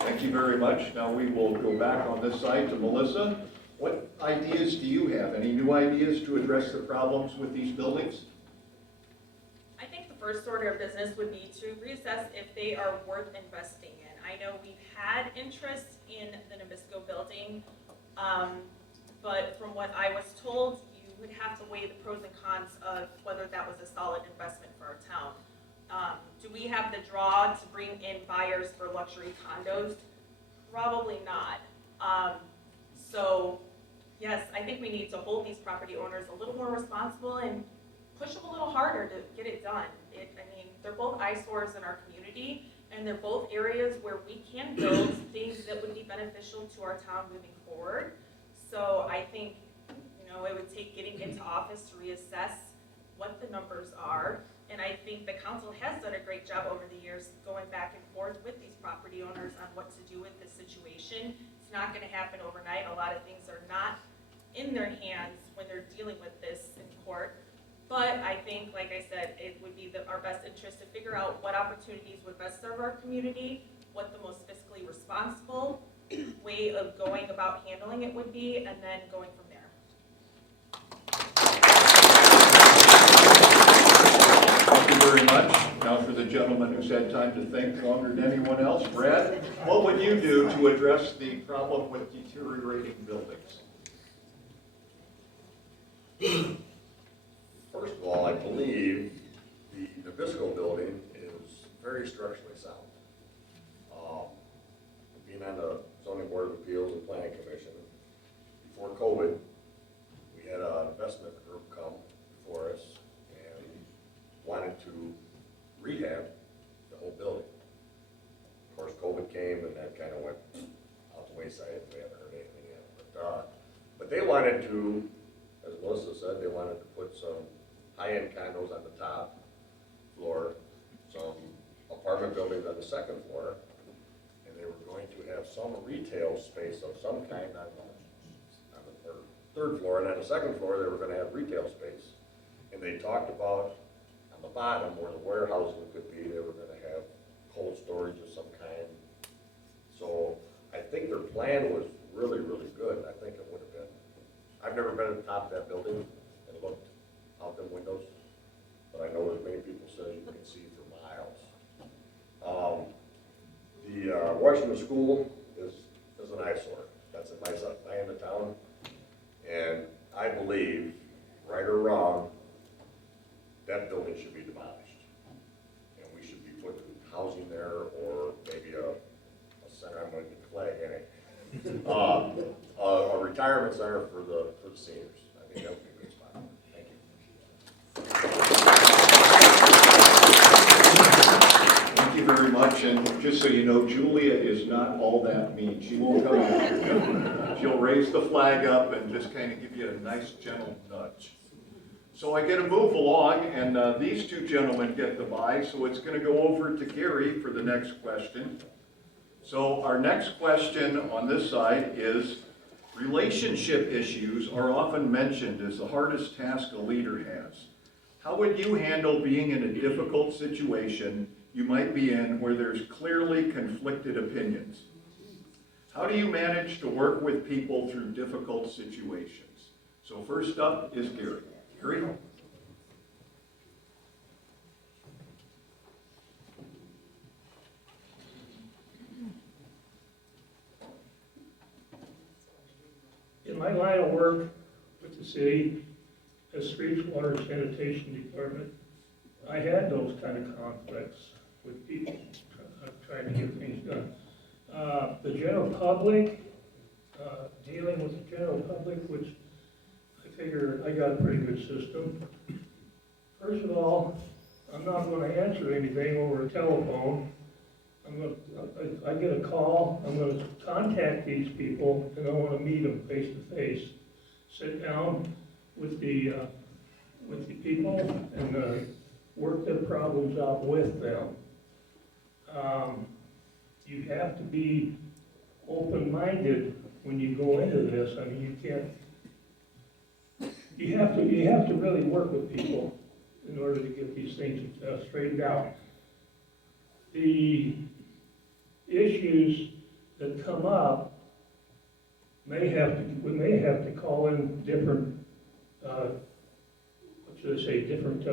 Thank you very much. Now we will go back on this side to Melissa. What ideas do you have? Any new ideas to address the problems with these buildings? I think the first order of business would be to reassess if they are worth investing in. I know we've had interest in the Nabisco building, but from what I was told, you would have to weigh the pros and cons of whether that was a solid investment for our town. Do we have the draw to bring in buyers for luxury condos? Probably not. So yes, I think we need to hold these property owners a little more responsible and push them a little harder to get it done. I mean, they're both eyesores in our community, and they're both areas where we can build things that would be beneficial to our town moving forward. So I think, it would take getting into office to reassess what the numbers are. And I think the council has done a great job over the years going back and forth with these property owners on what to do with this situation. It's not gonna happen overnight. A lot of things are not in their hands when they're dealing with this in court. But I think, like I said, it would be our best interest to figure out what opportunities would best serve our community, what the most fiscally responsible way of going about handling it would be, and then going from there. Thank you very much. Now for the gentleman who's had time to think longer than anyone else, Brad, what would you do to address the problem with deteriorating buildings? First of all, I believe the Nabisco building is very structurally sound. Being on the zoning board of appeals and planning commission, before COVID, we had an investment group come before us and wanted to rehab the whole building. Of course, COVID came and that kind of went out the wayside. We haven't heard anything yet. But they wanted to, as Melissa said, they wanted to put some high-end condos on the top floor, some apartment buildings on the second floor, and they were going to have some retail space of some kind on the third floor, and on the second floor, they were going to have retail space. And they talked about on the bottom where the warehousing could be, they were going to have cold storage of some kind. So I think their plan was really, really good. I think it would have been. I've never been at the top of that building and looked out the windows, but I know as many people say you can see for miles. The Washington School is an eyesore. That's in my end of town, and I believe, right or wrong, that building should be demolished, and we should be putting housing there, or maybe a center. I'm going to get flag in it. A retirement center for the seniors. I think that would be a good spot. Thank you. Thank you very much, and just so you know, Julia is not all that mean. She won't come after you. She'll raise the flag up and just kind of give you a nice gentle nudge. So I get to move along, and these two gentlemen get the bye, so it's going to go over to Gary for the next question. So our next question on this side is, relationship issues are often mentioned as the hardest task a leader has. How would you handle being in a difficult situation you might be in where there's clearly conflicted opinions? How do you manage to work with people through difficult situations? So first up is Gary. Gary? in my line of work with the city, as streets, water, sanitation department, I had those kind of conflicts with people trying to get things done. The general public, dealing with the general public, which I figure I got a pretty good system. First of all, I'm not gonna answer anything over a telephone. I get a call, I'm gonna contact these people, and I wanna meet them face to face. Sit down with the people and work their problems out with them. You have to be open-minded when you go into this. I mean, you have to really work with people in order to get these things straightened out. The issues that come up we may have to call in different, different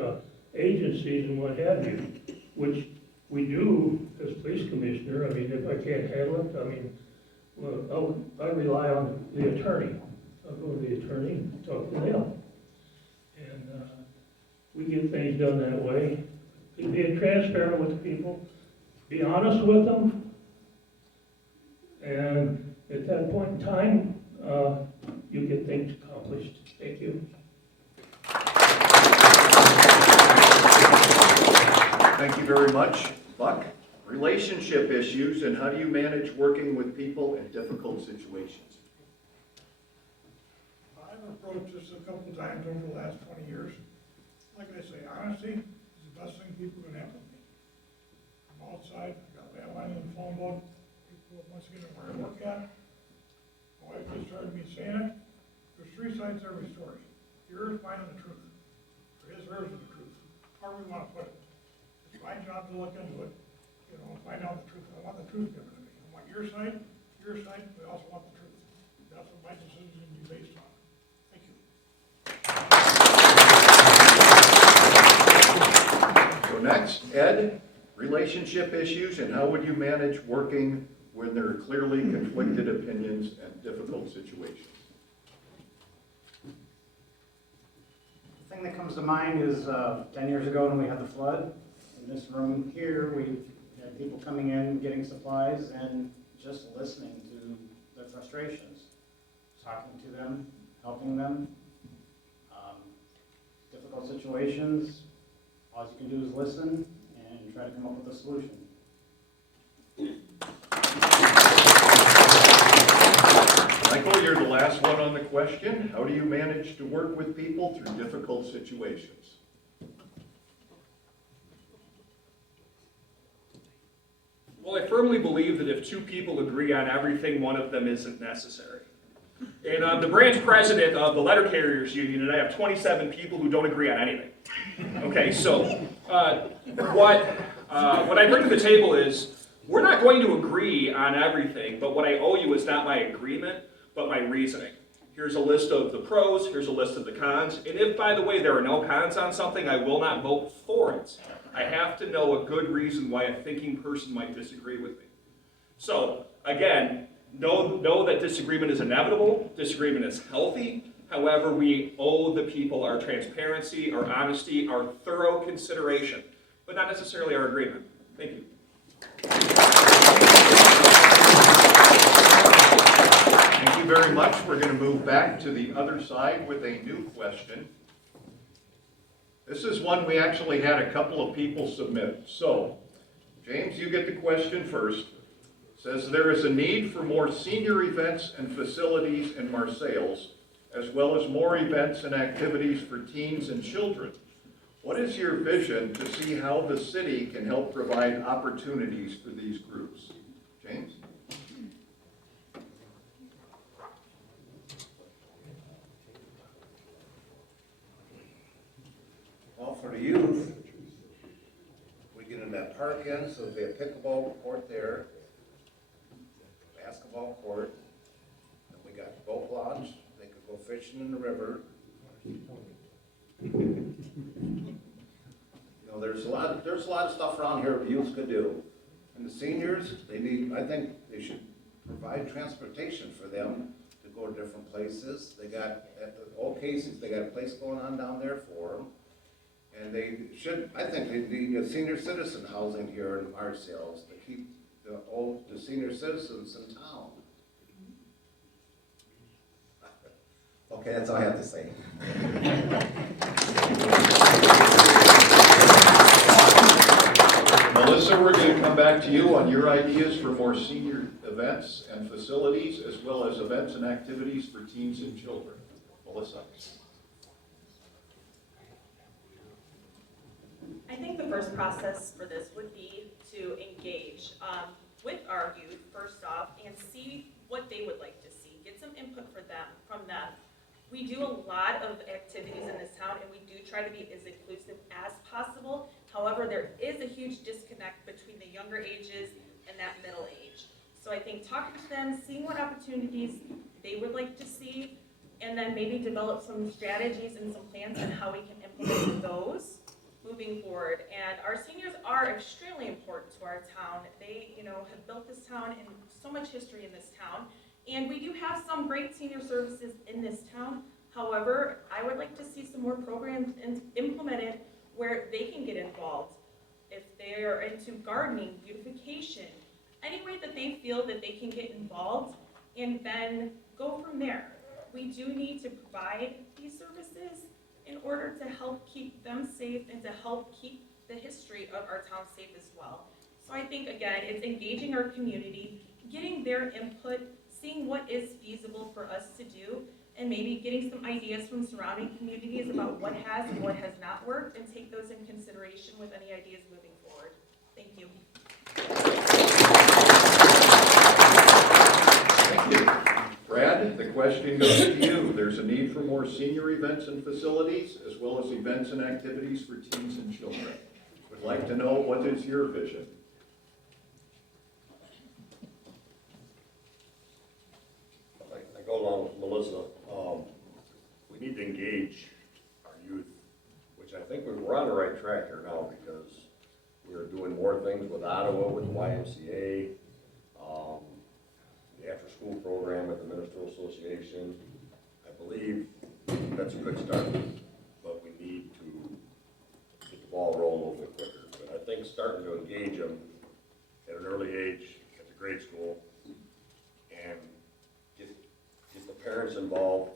agencies and what have you, which we do as police commissioner. I mean, if I can't handle it, I mean, well, I rely on the attorney. I'll go to the attorney and talk to them. And we get things done that way. Being transparent with people, be honest with them, and at that point in time, you get things accomplished. Thank you. Thank you very much, Buck. Relationship issues and how do you manage working with people in difficult situations? I've approached this a couple times over the last 20 years. Like I say, honesty is the best thing people can have with me. I'm outside, I got landline on the phone book, people once again where I work at. My wife just started me saying it. There's three sides to every story. Yours, mine, and the truth. Or his, hers, and the truth. However we want to put it. It's my job to look into it, you know, and find out the truth. I want the truth given to me. I want your side, but I also want the truth. That's what my decision is going to be based on. Thank you. So next, Ed, relationship issues and how would you manage working when there are clearly conflicted opinions and difficult situations? The thing that comes to mind is 10 years ago when we had the flood. In this room here, we had people coming in, getting supplies, and just listening to their frustrations, talking to them, helping them. Difficult situations, all you can do is listen and try to come up with a solution. Michael, you're the last one on the question. How do you manage to work with people through difficult situations? Well, I firmly believe that if two people agree on everything, one of them isn't necessary. And I'm the branch president of the Letter Carriers Union, and I have 27 people who don't agree on anything. Okay, so what I bring to the table is we're not going to agree on everything, but what I owe you is not my agreement, but my reasoning. Here's a list of the pros, here's a list of the cons, and if, by the way, there are no cons on something, I will not vote for it. I have to know a good reason why a thinking person might disagree with me. So, again, know that disagreement is inevitable, disagreement is healthy. However, we owe the people our transparency, our honesty, our thorough consideration, but not necessarily our agreement. Thank you. Thank you very much. We're going to move back to the other side with a new question. This is one we actually had a couple of people submit. So, James, you get the question first. It says, there is a need for more senior events and facilities in Marseilles, as well as more events and activities for teens and children. What is your vision to see how the city can help provide opportunities for these groups? James? Well, for the youth, we get in that park in, so there'll be a pickleball court there, basketball court, and we got the boat launch, they could go fishing in the river. You know, there's a lot of stuff around here the youth could do. And the seniors, I think they should provide transportation for them to go to different places. They got, at the old Casey's, they got a place going on down there for them. And they should, I think they need a senior citizen housing here in Marseilles to keep the senior citizens in town. Okay, that's all I have to say. Melissa, we're going to come back to you on your ideas for more senior events and facilities, as well as events and activities for teens and children. Melissa. I think the first process for this would be to engage with our youth first off and see what they would like to see. Get some input from them. We do a lot of activities in this town and we do try to be as inclusive as possible. However, there is a huge disconnect between the younger ages and that middle age. So I think talking to them, seeing what opportunities they would like to see, and then maybe develop some strategies and some plans on how we can implement those moving forward. And our seniors are extremely important to our town. They, have built this town and so much history in this town. And we do have some great senior services in this town. However, I would like to see some more programs implemented where they can get involved. If they're into gardening, beautification, any way that they feel that they can get involved and then go from there. We do need to provide these services in order to help keep them safe and to help keep the history of our town safe as well. So I think, again, it's engaging our community, getting their input, seeing what is feasible for us to do, and maybe getting some ideas from surrounding communities about what has and what has not worked, and take those in consideration with any ideas moving forward. Thank you. Thank you. Brad, the question goes to you. There's a need for more senior events and facilities, as well as events and activities for teens and children. Would like to know, what is your vision? I go along with Melissa. We need to engage our youth, which I think we're on the right track here now, because we're doing more things with Ottawa, with YMCA, the after-school program at the Ministerial Association. I believe that's a good start, but we need to get the ball rolling a little bit quicker. But I think starting to engage them at an early age at the grade school and get the parents involved,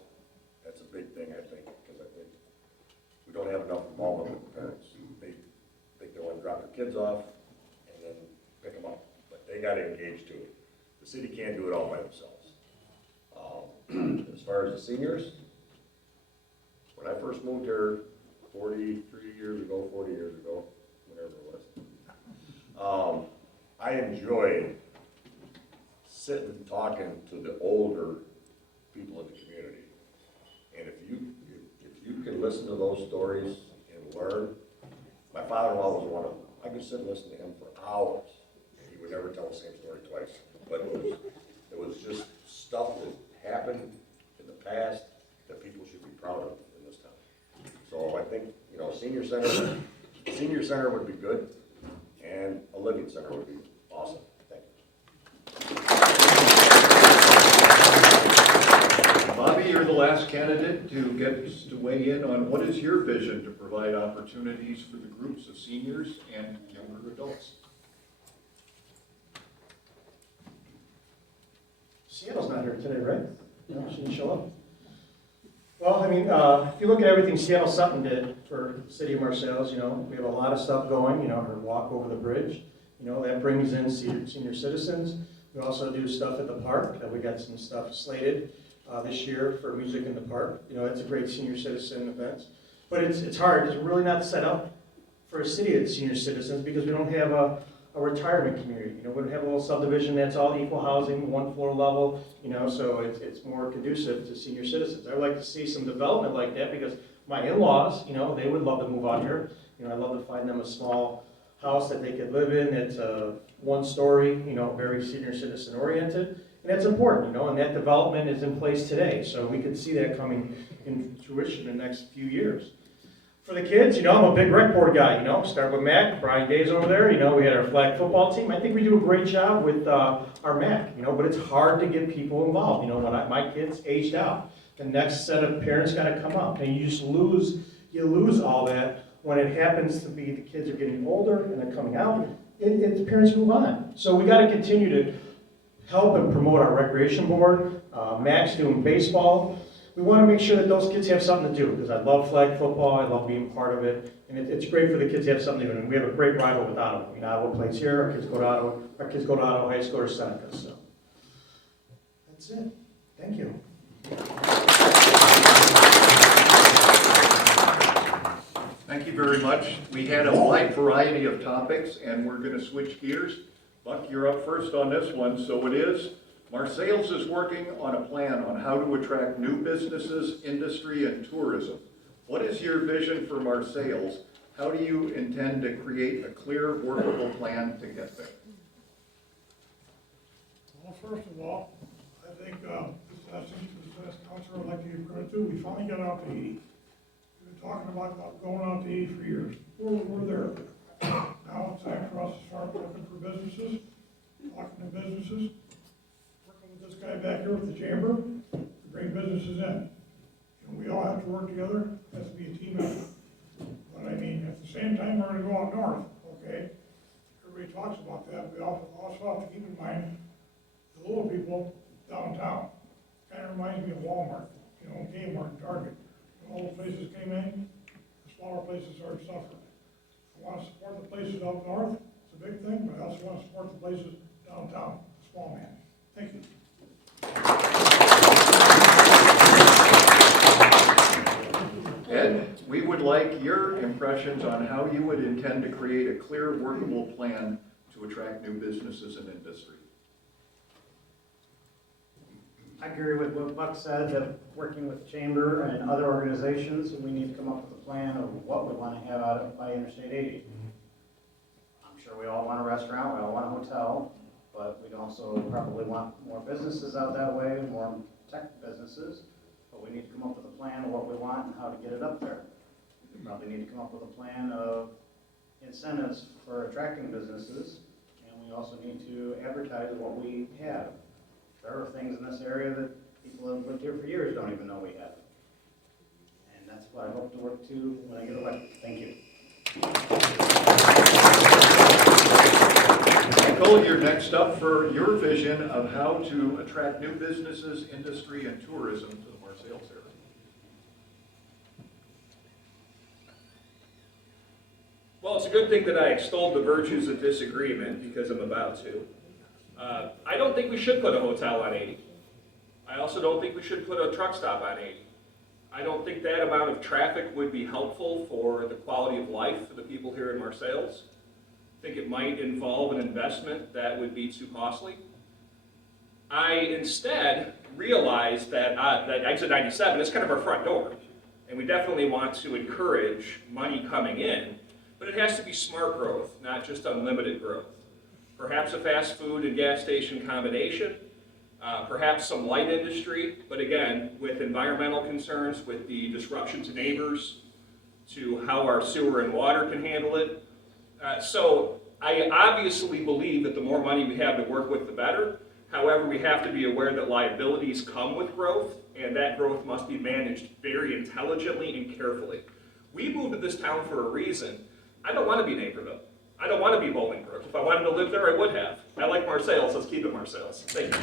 that's a big thing, I think, because I think we don't have enough involvement with the parents. They think they want to drop their kids off and then pick them up, but they got to engage too. The city can't do it all by themselves. As far as the seniors, when I first moved here 40 years ago, whatever it was, I enjoyed sitting and talking to the older people in the community. And if you can listen to those stories and learn, my father-in-law was one of them. I could sit and listen to him for hours. He would never tell the same story twice. But it was just stuff that happened in the past that people should be proud of in this town. So I think, senior center would be good, and a living center would be awesome. Thank you. Bobby, you're the last candidate to get to weigh in on what is your vision to provide opportunities for the groups of seniors and younger adults. Seattle's not here today, right? No, she didn't show up. Well, if you look at everything Seattle Sutton did for the city of Marseilles, we have a lot of stuff going, her walk over the bridge, that brings in senior citizens. We also do stuff at the park. We got some stuff slated this year for music in the park. It's a great senior citizen event. But it's hard, because we're really not set up for a city of senior citizens, because we don't have a retirement community. We don't have a little subdivision that's all equal housing, one floor level, so it's more conducive to senior citizens. I would like to see some development like that, because my in-laws, they would love to move out here. I'd love to find them a small house that they could live in that's one story, very senior citizen oriented. And that's important, and that development is in place today. So we could see that coming in fruition in the next few years. For the kids, I'm a big rec board guy, start with Mac, Brian Day's over there, we had our flag football team. I think we do a great job with our Mac, but it's hard to get people involved. When my kids aged out, the next set of parents gotta come up, and you lose all that when it happens to be the kids are getting older and they're coming out, and the parents move on. So we gotta continue to help and promote our recreation board. Mac's doing baseball. We want to make sure that those kids have something to do, because I love flag football, I love being part of it, and it's great for the kids to have something to do. And we have a great rival with Ottawa. Ottawa plays here, our kids go to Ottawa High School or Seneca, so. That's it. Thank you. Thank you very much. We had a wide variety of topics, and we're going to switch gears. Buck, you're up first on this one. So it is, Marseilles is working on a plan on how to attract new businesses, industry, and tourism. What is your vision for Marseilles? How do you intend to create a clear, workable plan to get there? Well, first of all, I think, this last council I'd like to give credit to, we finally got out to Haiti. We've been talking about going out to Haiti for years. We're there. Now it's time for us to start looking for businesses, talking to businesses, working with this guy back here with the chamber to bring businesses in. We all have to work together. It has to be a team effort. But I mean, at the same time, we're gonna go out north, okay? Everybody talks about that. We also have to keep in mind the little people downtown. Kind of reminds me of Walmart, Kmart and Target. When all the places came in, the smaller places started suffering. I want to support the places up north, it's a big thing, but I also want to support the places downtown, the small man. Thank you. Ed, we would like your impressions on how you would intend to create a clear, workable plan to attract new businesses and industry. I agree with what Buck said, that working with the chamber and other organizations, we need to come up with a plan of what we want to have out of by Interstate 80. I'm sure we all want a restaurant, we all want a hotel, but we'd also probably want more businesses out that way, more tech businesses. But we need to come up with a plan of what we want and how to get it up there. We probably need to come up with a plan of incentives for attracting businesses, and we also need to advertise what we have. There are things in this area that people that have lived here for years don't even know we have. And that's what I hope to work to when I get elected. Thank you. Michael, you're next up for your vision of how to attract new businesses, industry, and tourism to the Marseilles area. Well, it's a good thing that I extolled the virtues of disagreement, because I'm about to. I don't think we should put a hotel on 80. I also don't think we should put a truck stop on 80. I don't think that amount of traffic would be helpful for the quality of life for the people here in Marseilles. I think it might involve an investment that would be too costly. I instead realized that exit 97 is kind of our front door, and we definitely want to encourage money coming in, but it has to be smart growth, not just unlimited growth. Perhaps a fast food and gas station combination, perhaps some light industry, but again, with environmental concerns, with the disruption to neighbors, to how our sewer and water can handle it. So I obviously believe that the more money we have to work with, the better. However, we have to be aware that liabilities come with growth, and that growth must be managed very intelligently and carefully. We moved to this town for a reason. I don't want to be Naperville. I don't want to be Bolingbrook. If I wanted to live there, I would have. I like Marseilles, let's keep it Marseilles. Thank you.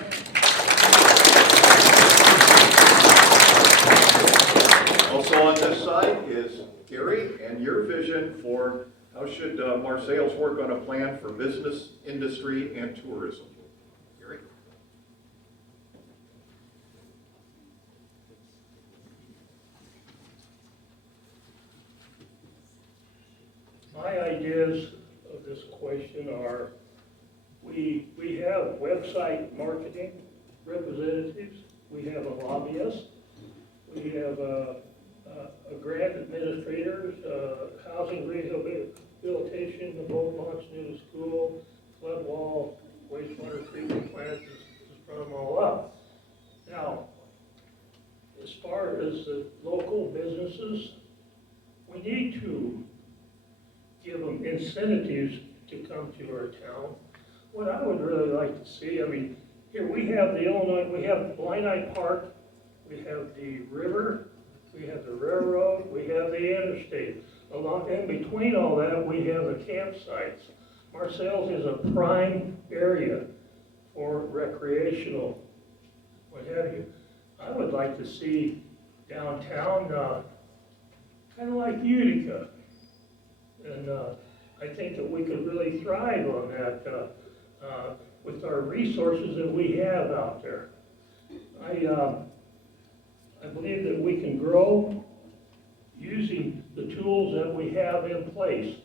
Also on this side is Gary, and your vision for how should Marseilles work on a plan for business, industry, and tourism. Gary? My ideas of this question are, we have website marketing representatives, we have a lobbyist, we have a grant administrators, housing rehabilitation, the boat launch new school, flood wall, wastewater treatment plants, just run them all up. Now, as far as the local businesses, we need to give them incentives to come to our town. What I would really like to see, I mean, here we have the Illinois, we have Illini Park, we have the river, we have the railroad, we have the interstate. Along in between all that, we have the campsites. Marseilles is a prime area for recreational, what have you. I would like to see downtown, kind of like Utica. And I think that we could really thrive on that with our resources that we have out there. I believe that we can grow using the tools that we have in place.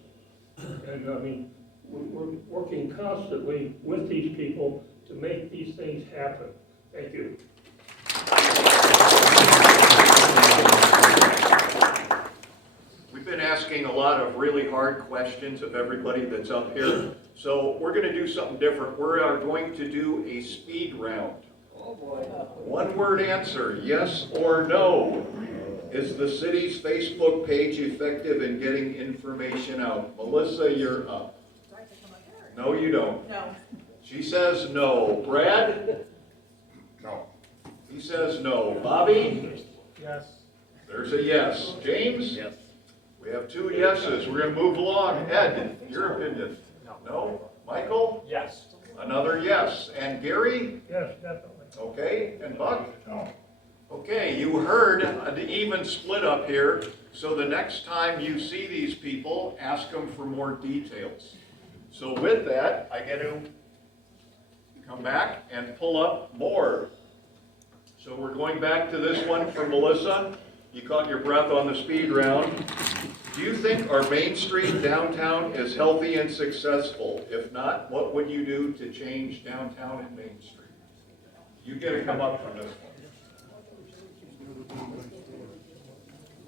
And I mean, we're working constantly with these people to make these things happen. Thank you. We've been asking a lot of really hard questions of everybody that's up here. So we're going to do something different. We are going to do a speed round. Oh, boy. One word answer, yes or no. Is the city's Facebook page effective in getting information out? Melissa, you're up. No, you don't. No. She says no. Brad? No. He says no. Bobby? Yes. There's a yes. James? Yes. We have two yeses. We're going to move along. Ed, your opinion? No. Michael? Yes. Another yes. And Gary? Yes, definitely. Okay. And Buck? No. Okay, you heard an even split up here. So the next time you see these people, ask them for more details. So with that, I get to come back and pull up more. So we're going back to this one from Melissa. You caught your breath on the speed round. Do you think our Main Street downtown is healthy and successful? If not, what would you do to change downtown and Main Street? You get to come up from this one.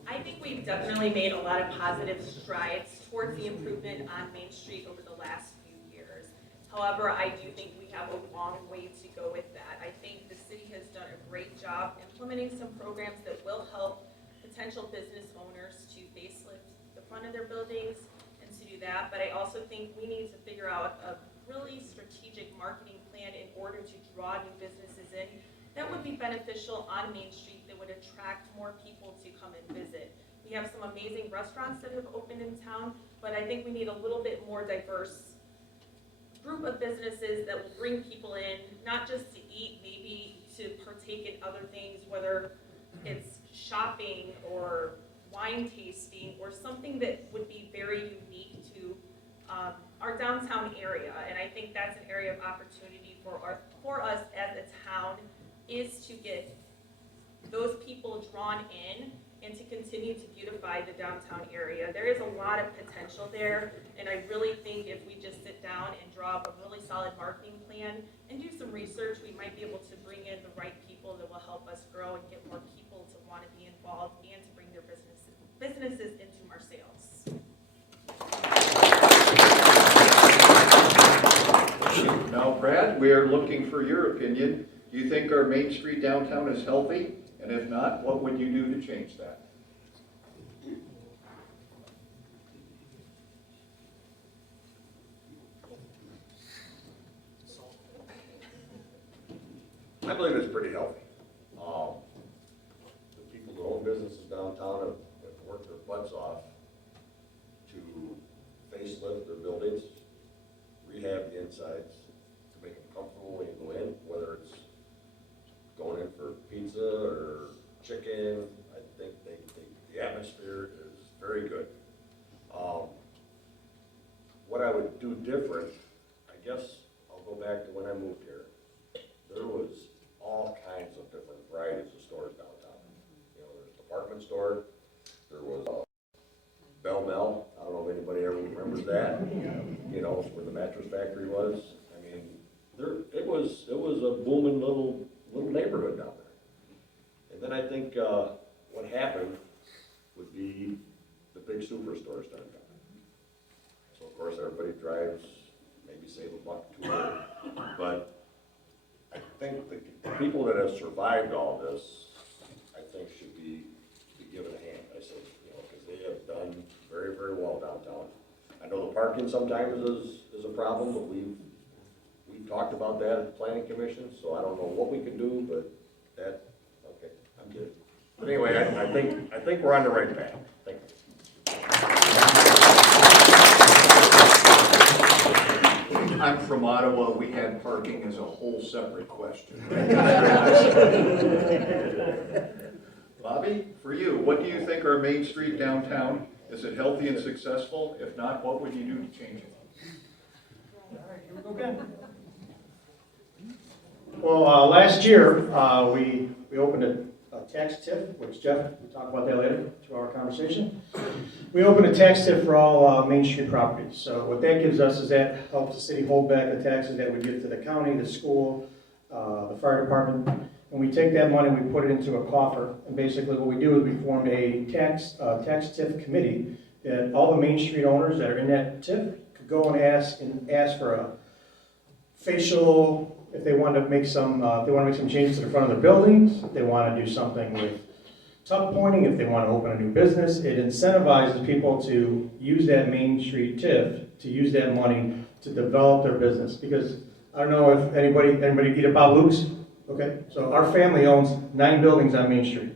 I think we've definitely made a lot of positive strides towards the improvement on Main Street over the last few years. However, I do think we have a long way to go with that. I think the city has done a great job implementing some programs that will help potential business owners to facelift the front of their buildings and to do that. But I also think we need to figure out a really strategic marketing plan in order to draw new businesses in that would be beneficial on Main Street, that would attract more people to come and visit. We have some amazing restaurants that have opened in town, but I think we need a little bit more diverse group of businesses that will bring people in, not just to eat, maybe to partake in other things, whether it's shopping or wine tasting or something that would be very unique to our downtown area. And I think that's an area of opportunity for us as a town, is to get those people drawn in and to continue to beautify the downtown area. There is a lot of potential there, and I really think if we just sit down and draw up a really solid marketing plan and do some research, we might be able to bring in the right people that will help us grow and get more people to want to be involved and to bring their businesses into Marseilles. Now, Brad, we are looking for your opinion. Do you think our Main Street downtown is healthy? And if not, what would you do to change that? I believe it's pretty healthy. The people who own businesses downtown have worked their butts off to facelift their buildings, rehab the insides, to make them comfortable when you go in, whether it's going in for pizza or chicken. I think the atmosphere is very good. What I would do different, I guess I'll go back to when I moved here. There was all kinds of different varieties of stores downtown. You know, there's a department store, there was a Bell Mel, I don't know if anybody ever remembers that. You know, where the mattress factory was. I mean, it was a booming little neighborhood down there. And then I think what happened would be the big superstores started coming. So of course everybody drives, maybe save a buck, $2. But I think the people that have survived all this, I think should be given a hand. I say, you know, because done very, very well downtown. I know the parking sometimes is a problem, but we've talked about that at the planning commission, so I don't know what we can do, but okay, I'm good. But anyway, I think we're on the right path. Thank you. I'm from Ottawa, we had parking as a whole separate question. Bobby, for you, what do you think our Main Street downtown, is it healthy and successful? If not, what would you do to change it? All right, here we go again. Well, last year, we opened a tax tip, which Jeff, we'll talk about that later, 2-hour conversation. We opened a tax tip for all Main Street properties. So what that gives us is that helps the city hold back the taxes that we give to the county, the school, the fire department. And we take that money, we put it into a coffer. And basically what we do is we form a tax tip committee that all the Main Street owners that are in that tip could go and ask for a facial, if they want to make some, changes to the front of their buildings, if they want to do something with tuck pointing, if they want to open a new business, it incentivizes people to use that Main Street TIF, to use that money to develop their business. Because I don't know if anybody eat at Bob Luke's? Okay, so our family owns 9 buildings on Main Street.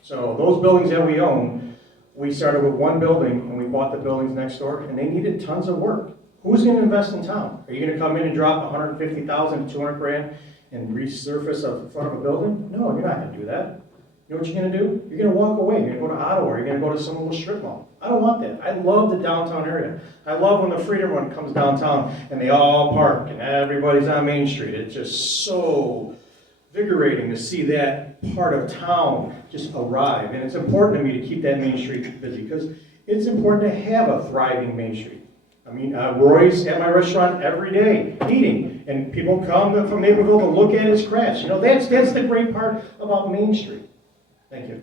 So those buildings that we own, we started with 1 building and we bought the buildings next door, and they needed tons of work. Who's going to invest in town? Are you going to come in and drop $150,000, $200,000 and resurface the front of a building? No, you're not going to do that. You know what you're going to do? You're going to walk away. You're going to go to Ottawa. You're going to go to some little strip mall. I don't want that. I love the downtown area. I love when the Freedom Run comes downtown and they all park and everybody's on Main Street. It's just so invigorating to see that part of town just arrive. And it's important to me to keep that Main Street busy because it's important to have a thriving Main Street. I mean, Roy's at my restaurant every day eating, and people come from Naperville to look at his crafts. You know, that's the great part about Main Street. Thank you.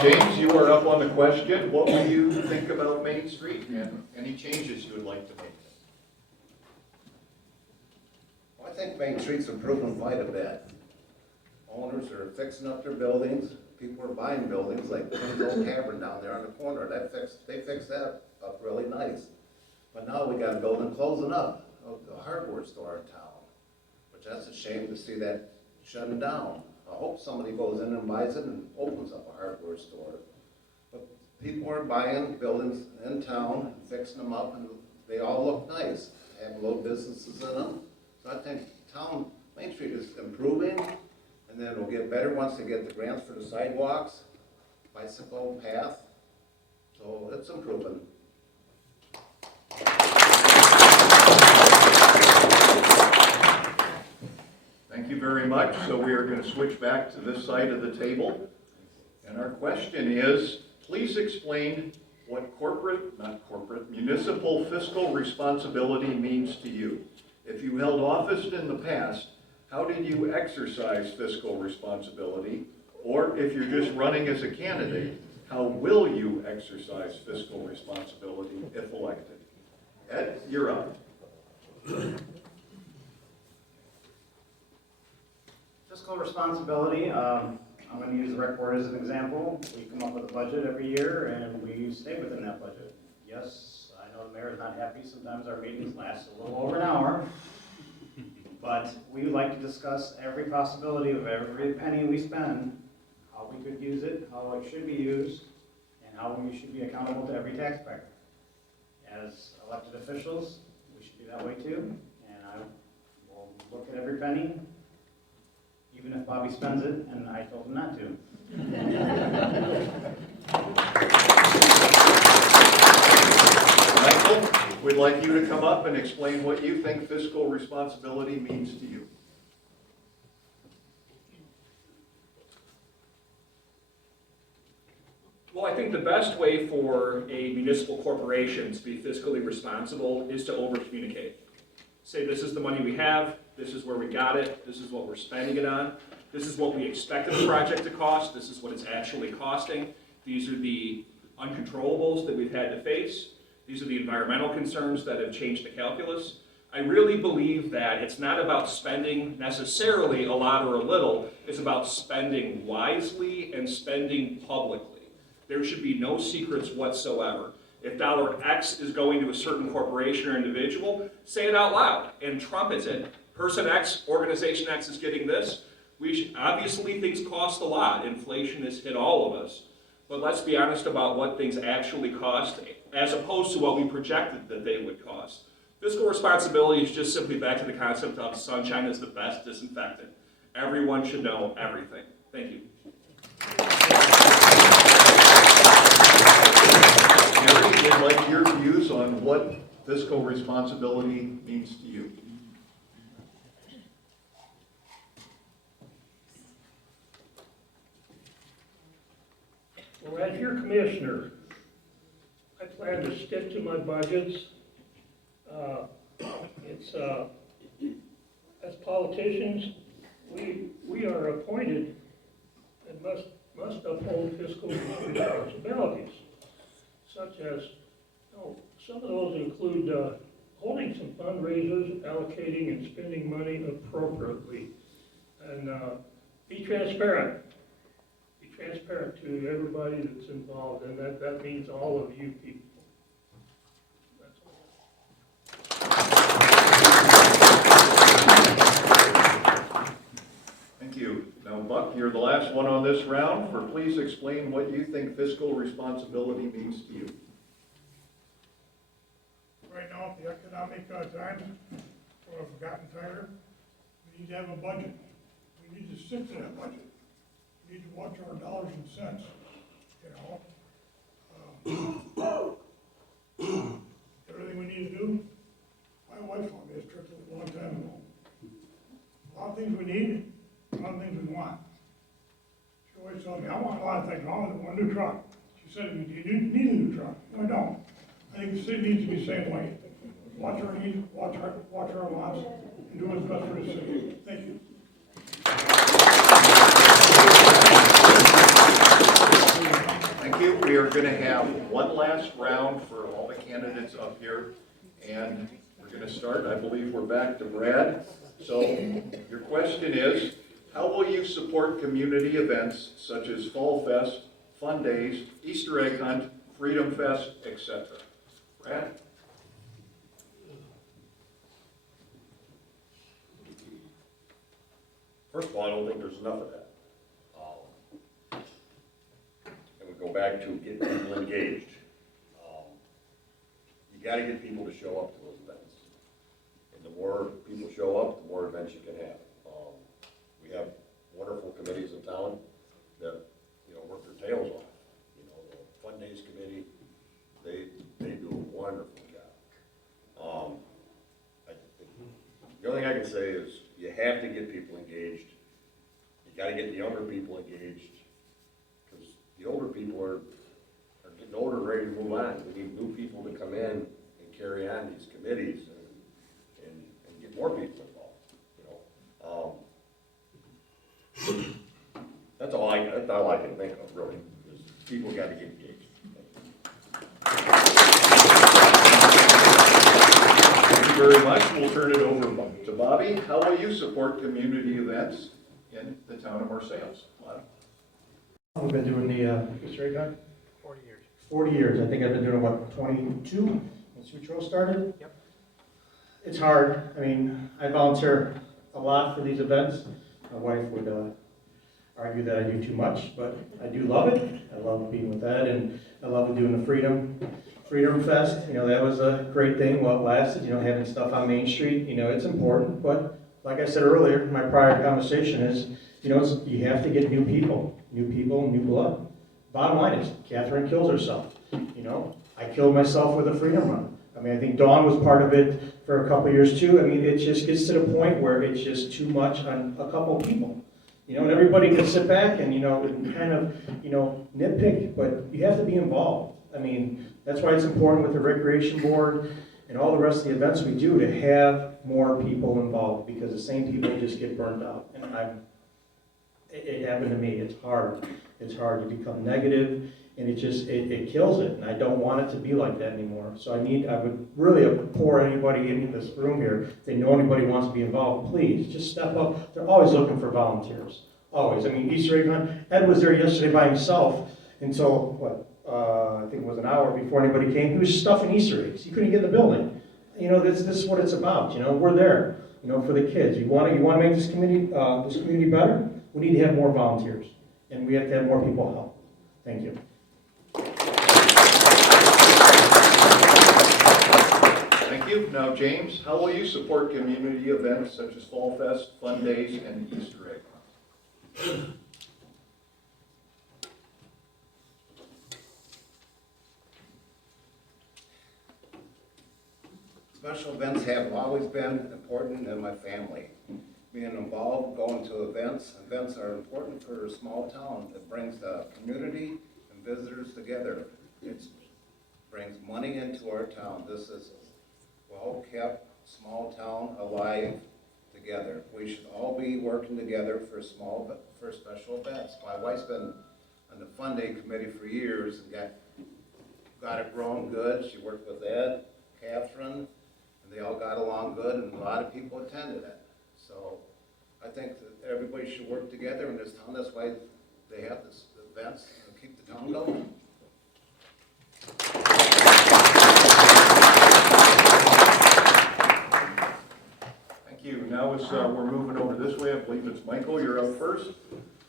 James, you are up on the question. What do you think about Main Street and any changes you would like to make? Well, I think Main Street's improving quite a bit. Owners are fixing up their buildings. People are buying buildings like the old tavern down there on the corner. They fixed that up really nice. But now we got a building closing up, a hardware store in town, which that's a shame to see that shutting down. I hope somebody goes in and buys it and opens up a hardware store. But people are buying buildings in town, and fixing them up, and they all look nice. They have little businesses in them. So I think Main Street is improving. And then it'll get better once they get the grants for the sidewalks, bicycle path. So it's improving. Thank you very much. So we are going to switch back to this side of the table. And our question is, please explain what municipal fiscal responsibility means to you. If you held office in the past, how did you exercise fiscal responsibility? Or if you're just running as a candidate, how will you exercise fiscal responsibility if elected? Ed, you're up. Fiscal responsibility, I'm going to use the rec board as an example. We come up with a budget every year and we stay within that budget. Yes, I know the mayor's not happy. Sometimes our meetings last a little over an hour. But we like to discuss every possibility of every penny we spend, how we could use it, how it should be used, and how we should be accountable to every taxpayer. As elected officials, we should be that way too, and I will look at every penny, even if Bobby spends it, and I told him not to. Michael, we'd like you to come up and explain what you think fiscal responsibility means to you. Well, I think the best way for a municipal corporation to be fiscally responsible is to over-communicate. Say, this is the money we have, this is where we got it, this is what we're spending it on, this is what we expected the project to cost, this is what it's actually costing, these are the uncontrollables that we've had to face, these are the environmental concerns that have changed the calculus. I really believe that it's not about spending necessarily a lot or a little, it's about spending wisely and spending publicly. There should be no secrets whatsoever. If dollar X is going to a certain corporation or individual, say it out loud and trumpet it. Person X, organization X is getting this. Obviously things cost a lot. Inflation has hit all of us. But let's be honest about what things actually cost as opposed to what we projected that they would cost. Fiscal responsibility is just simply back to the concept of sunshine is the best disinfectant. Everyone should know everything. Thank you. Gary, we'd like your views on what fiscal responsibility means to you. Well, as your commissioner, I plan to stick to my budgets. As politicians, we are appointed and must uphold fiscal responsibilities, such as, some of those include holding some fundraisers, allocating and spending money appropriately, and be transparent. Be transparent to everybody that's involved, and that means all of you people. That's all. Thank you. Now, Buck, you're the last one on this round. Please explain what you think fiscal responsibility means to you. Right now, at the economic times, or have gotten tighter, we need to have a budget. We need to stick to that budget. We need to watch our dollars and cents, Everything we need to do, my wife taught me this trick a long time ago. A lot of things we need, a lot of things we want. She always told me, I want a lot of things, I want a new truck. She said, do you need a new truck? No, I don't. I think the city needs to be the same way. Watch our needs, watch our wants, and do what's best for the city. Thank you. Thank you. We are going to have one last round for all the candidates up here, and we're going to start. I believe we're back to Brad. So your question is, how will you support community events such as Fall Fest, Fun Days, Easter Egg Hunt, Freedom Fest, etc.? Brad? First of all, I don't think there's enough of that. And we go back to getting people engaged. You gotta get people to show up to those events. And the more people show up, the more events you can have. We have wonderful committees in town that, work their tails off. The Fun Days Committee, they do a wonderful job. The only thing I can say is you have to get people engaged. You got to get the younger people engaged because the older people are getting older and ready to move on. We need new people to come in and carry on these committees and get more people involved. That's all I can think of, really. Is people got to get engaged. Thank you very much. We'll turn it over to Bobby. How will you support community events in the town of Marseilles? We've been doing the Easter egg hunt? 40 years. 40 years. I think I've been doing it, 22 when Sutro started? Yep. It's hard. I mean, I volunteer a lot for these events. My wife would argue that I do too much, but I do love it. I love being with Ed, and I love doing the Freedom Fest. That was a great thing while it lasted, having stuff on Main Street. It's important, but like I said earlier, my prior conversation is, you have to get new people, new blood. Bottom line is, Catherine kills herself. I killed myself with a Freedom Run. I think Dawn was part of it for a couple of years too. It just gets to the point where it's just too much on a couple of people. And everybody can sit back and, and kind of, nitpick, but you have to be involved. That's why it's important with the recreation board and all the rest of the events we do to have more people involved, because the same people just get burned out. And it happened to me. It's hard. It's hard to become negative And it kills it, and I don't want it to be like that anymore. So I would really implore anybody in this room here, if they know anybody wants to be involved, please, just step up. They're always looking for volunteers, always. I mean, Easter egg hunt, Ed was there yesterday by himself until, I think it was an hour before anybody came. He was stuffing Easter eggs. He couldn't get in the building. You know, this is what it's about, you know, we're there, you know, for the kids. You want to make this community better? We need to have more volunteers, and we have to have more people help. Thank you. Thank you. Now, James, how will you support community events such as Fall Fest, Fun Days, and Easter egg hunt? Special events have always been important in my family. Being involved, going to events are important for a small town. It brings the community and visitors together. It brings money into our town. This is a well-kept, small town alive together. We should all be working together for special events. My wife's been on the Fun Day Committee for years and got it growing good. She worked with Ed, Catherine, and they all got along good, and a lot of people attended it. So I think that everybody should work together in this town. That's why they have this events and keep the town going. Thank you. Now, as we're moving over this way, I believe it's Michael, you're up first.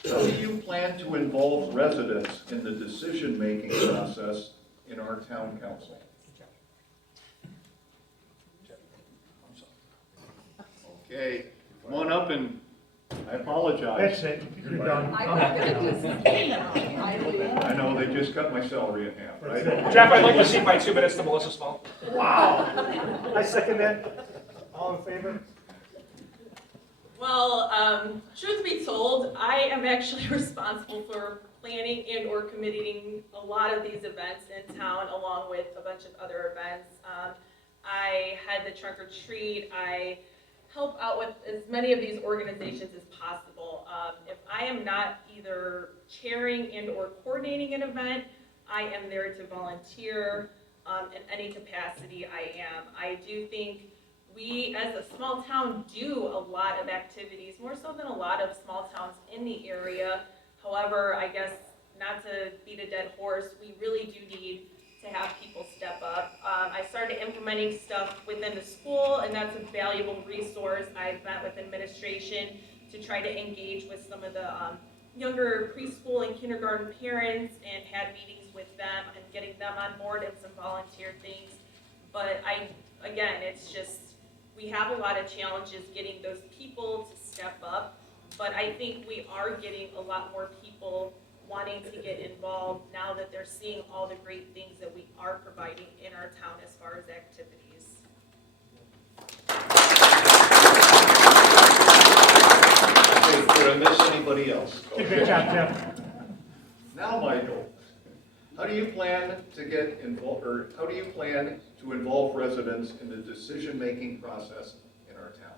How do you plan to involve residents in the decision-making process in our town council? Okay, come on up, and I apologize. That's it, you're done. I know, they just cut my salary in half, right? Jeff, I'd like to cede my 2 minutes to Melissa Small. Wow. I second that. All in favor? Well, truth be told, I am actually responsible for planning and or committing a lot of these events in town, along with a bunch of other events. I had the trunk or treat. I help out with as many of these organizations as possible. If I am not either chairing and or coordinating an event, I am there to volunteer in any capacity I am. I do think we, as a small town, do a lot of activities, more so than a lot of small towns in the area. However, I guess, not to beat a dead horse, we really do need to have people step up. I started implementing stuff within the school, and that's a valuable resource. I've met with administration to try to engage with some of the younger preschool and kindergarten parents and had meetings with them and getting them on board and some volunteer things. But again, it's just, we have a lot of challenges getting those people to step up, but I think we are getting a lot more people wanting to get involved now that they're seeing all the great things that we are providing in our town as far as activities. Okay, did I miss anybody else? Good job, Jeff. Now, Michael, how do you plan to get involved, or how do you plan to involve residents in the decision-making process in our town?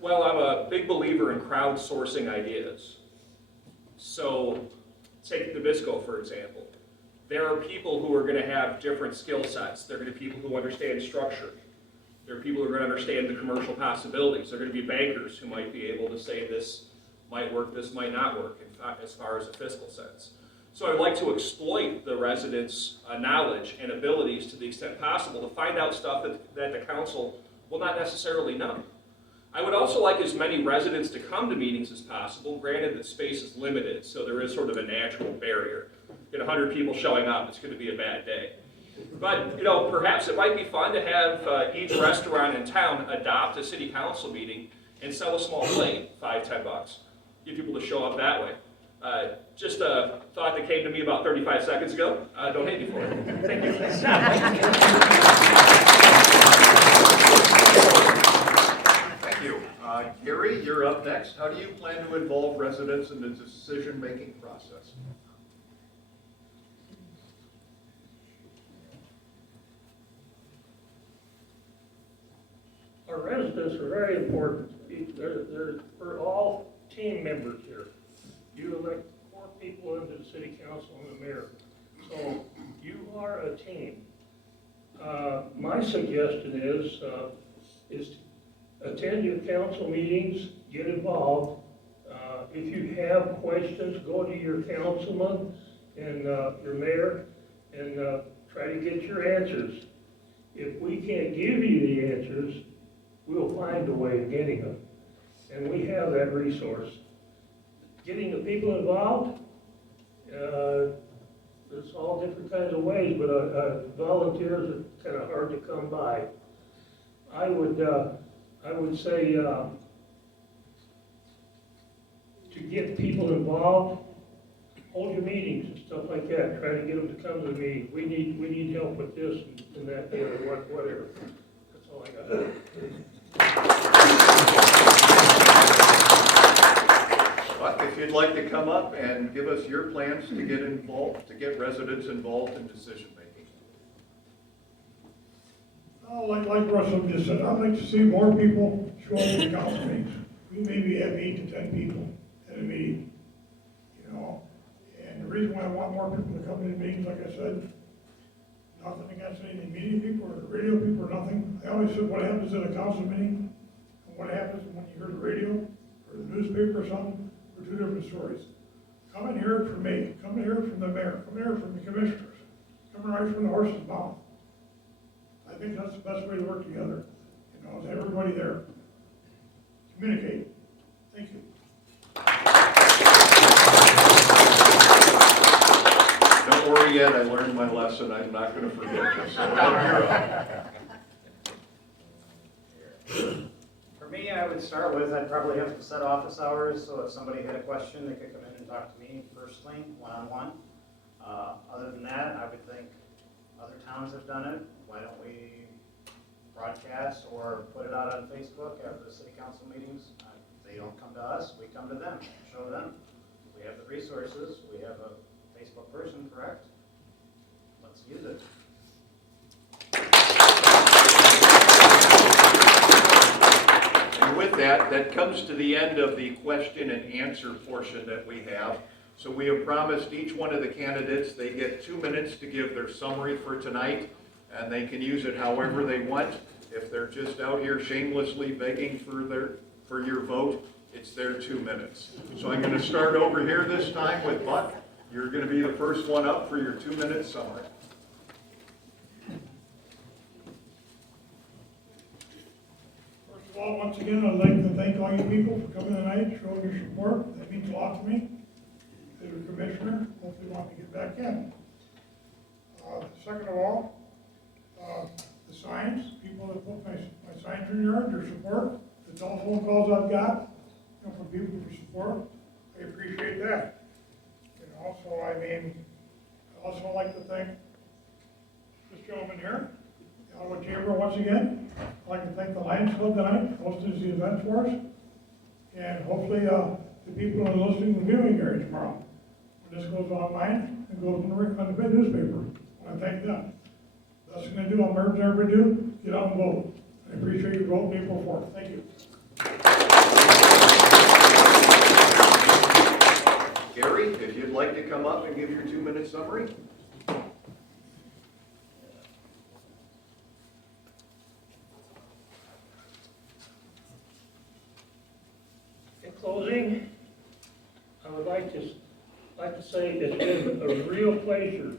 Well, I'm a big believer in crowdsourcing ideas. So, take Nabisco, for example. There are people who are going to have different skill sets. There are going to be people who understand structure. There are people who are going to understand the commercial possibilities. There are going to be bankers who might be able to say this might work, this might not work, as far as a fiscal sense. So I'd like to exploit the residents' knowledge and abilities to the extent possible to find out stuff that the council will not necessarily know. I would also like as many residents to come to meetings as possible, granted that space is limited, so there is sort of a natural barrier. Get 100 people showing up, it's going to be a bad day. But, perhaps it might be fun to have each restaurant in town adopt a city council meeting and sell a small plate, $5, $10. Get people to show up that way. Just a thought that came to me about 35 seconds ago. Don't hate me for it. Thank you. Thank you. Gary, you're up next. How do you plan to involve residents in the decision-making process? Our residents are very important. We're all team members here. You elect 4 people into the city council and the mayor. So you are a team. My suggestion is to attend your council meetings, get involved. If you have questions, go to your councilman and your mayor and try to get your answers. If we can't give you the answers, we'll find a way of getting them. And we have that resource. Getting the people involved, there's all different kinds of ways, but volunteers are kind of hard to come by. I would say to get people involved, hold your meetings and stuff like that. Try to get them to come to the meeting. We need help with this and that, whatever. That's all I got. Buck, if you'd like to come up and give us your plans to get involved, to get residents involved in decision making. Like Russell just said, I'd like to see more people show up at the council meetings. We maybe have 8 to 10 people at a meeting, you know. And the reason why I want more people to come to the meetings, like I said, nothing against any of the media people or the radio people or nothing. I always said what happens at a council meeting and what happens when you hear the radio or the newspaper or something are 2 different stories. Come and hear it from me. Come and hear it from the mayor. Come and hear it from the commissioners. Come right from the horse's mouth. I think that's the best way to work together. You know, is everybody there. Communicate. Thank you. Don't worry yet, I learned my lesson, I'm not gonna forget this. So you're up. For me, I would start with, I'd probably have to set office hours, so if somebody had a question, they could come in and talk to me personally, one-on-one. Other than that, I would think other towns have done it. Why don't we broadcast or put it out on Facebook after the city council meetings? They don't come to us, we come to them, show them. We have the resources, we have a Facebook person, correct? Let's use it. And with that, that comes to the end of the question and answer portion that we have. So we have promised each one of the candidates, they get 2 minutes to give their summary for tonight, and they can use it however they want. If they're just out here shamelessly begging for your vote, it's their 2 minutes. So I'm going to start over here this time with Buck. You're going to be the first one up for your 2-minute summary. First of all, once again, I'd like to thank all you people for coming tonight, showing your support. That means a lot to me. As a commissioner, hopefully want to get back in. Second of all, the signs, people that put my signs in your yard, your support, the telephone calls I've got, you know, from people for support, I appreciate that. You know, so I mean, I also like to thank this gentleman here, the Ottawa Chamber once again. I'd like to thank the Lions Club tonight, hosting the event for us. And hopefully, the people in the listening and viewing area tomorrow. When this goes online, it goes on the big newspaper. I thank them. That's what I'm gonna do, I'll merge everybody do, get out and vote. I appreciate your vote, April 4th. Thank you. Gary, if you'd like to come up and give your 2-minute summary. In closing, I would like to say it's been a real pleasure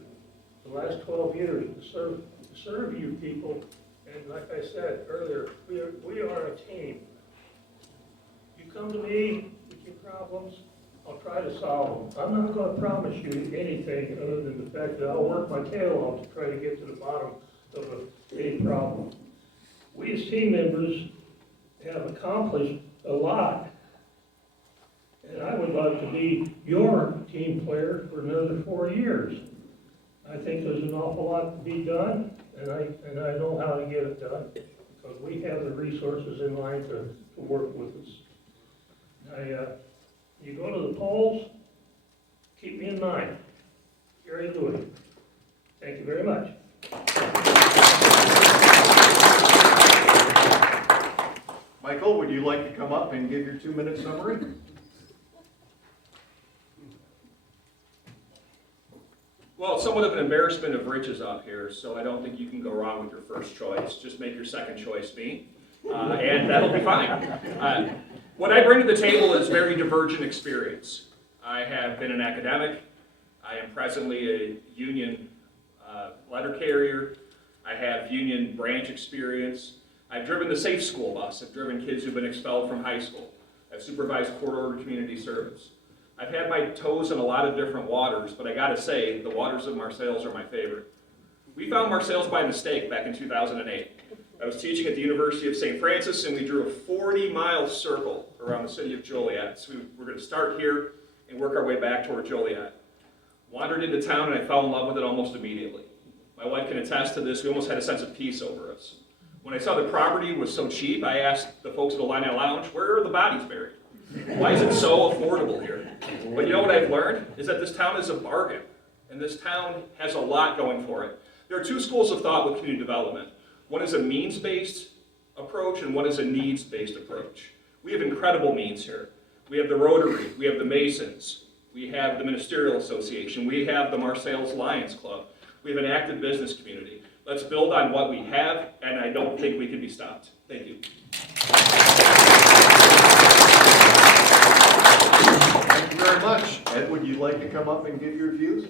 the last 12 years to serve you people. And like I said earlier, we are a team. You come to me with your problems, I'll try to solve them. I'm not going to promise you anything other than the fact that I'll work my tail off to try to get to the bottom of any problem. We as team members have accomplished a lot. And I would love to be your team player for another 4 years. I think there's an awful lot to be done, and I know how to get it done, because we have the resources in line to work with us. You go to the polls, keep me in mind. Gary Louis. Thank you very much. Michael, would you like to come up and give your 2-minute summary? Well, it's somewhat of an embarrassment of riches up here, so I don't think you can go wrong with your first choice. Just make your second choice me, and that'll be fine. What I bring to the table is very divergent experience. I have been an academic. I am presently a union letter carrier. I have union branch experience. I've driven the safe school bus. I've driven kids who've been expelled from high school. I've supervised court-ordered community service. I've had my toes in a lot of different waters, but I gotta say, the waters of Marseilles are my favorite. We found Marseilles by mistake back in 2008. I was teaching at the University of St. Francis, and we drew a 40-mile circle around the city of Joliet. So we're gonna start here and work our way back toward Joliet. Wandered into town, and I fell in love with it almost immediately. My wife can attest to this. We almost had a sense of peace over us. When I saw the property was so cheap, I asked the folks at the Illini Lounge, where are the bodies buried? Why is it so affordable here? But you know what I've learned? Is that this town is a bargain, and this town has a lot going for it. There are two schools of thought with community development. One is a means-based approach, and one is a needs-based approach. We have incredible means here. We have the Rotary, we have the Masons, we have the Ministerial Association, we have the Marseilles Lions Club, we have an active business community. Let's build on what we have, and I don't think we can be stopped. Thank you. Thank you very much. Ed, would you like to come up and give your views?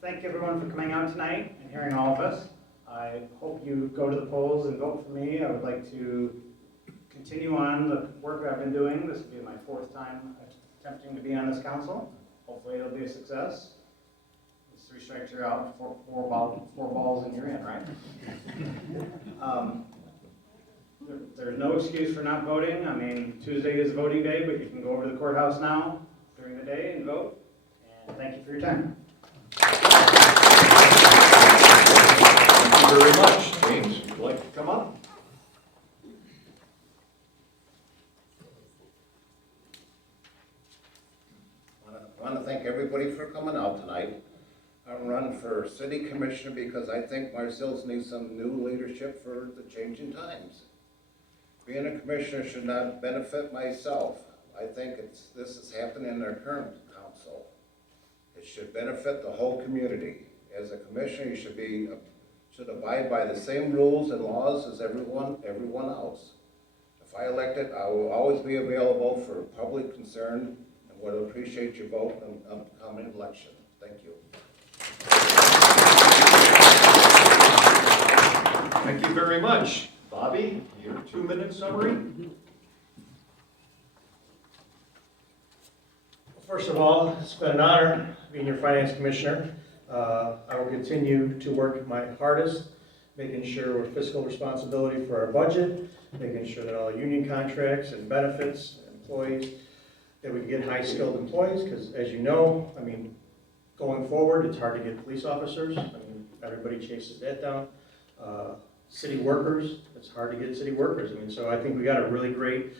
Thank everyone for coming out tonight and hearing all of us. I hope you go to the polls and vote for me. I would like to continue on the work I've been doing. This will be my 4th time attempting to be on this council. Hopefully it'll be a success. It's 3 strikes you're out, four balls and you're in, right? There's no excuse for not voting. I mean, Tuesday is voting day, but you can go over to the courthouse now during the day and vote. And thank you for your time. Thank you very much. James, would you like to come up? I want to thank everybody for coming out tonight. I'm running for city commissioner because I think Marseilles needs some new leadership for the changing times. Being a commissioner should not benefit myself. I think this is happening in our current council. It should benefit the whole community. As a commissioner, you should abide by the same rules and laws as everyone else. If I elected, I will always be available for public concern and would appreciate your vote in the upcoming election. Thank you. Thank you very much. Bobby, your 2-minute summary? First of all, it's been an honor being your finance commissioner. I will continue to work my hardest, making sure we're fiscal responsibility for our budget, making sure that all union contracts and benefits, employees, that we can get high-skilled employees, because as you know, I mean, going forward, it's hard to get police officers. I mean, everybody chases that down. City workers, it's hard to get city workers. I mean, so I think we got a really great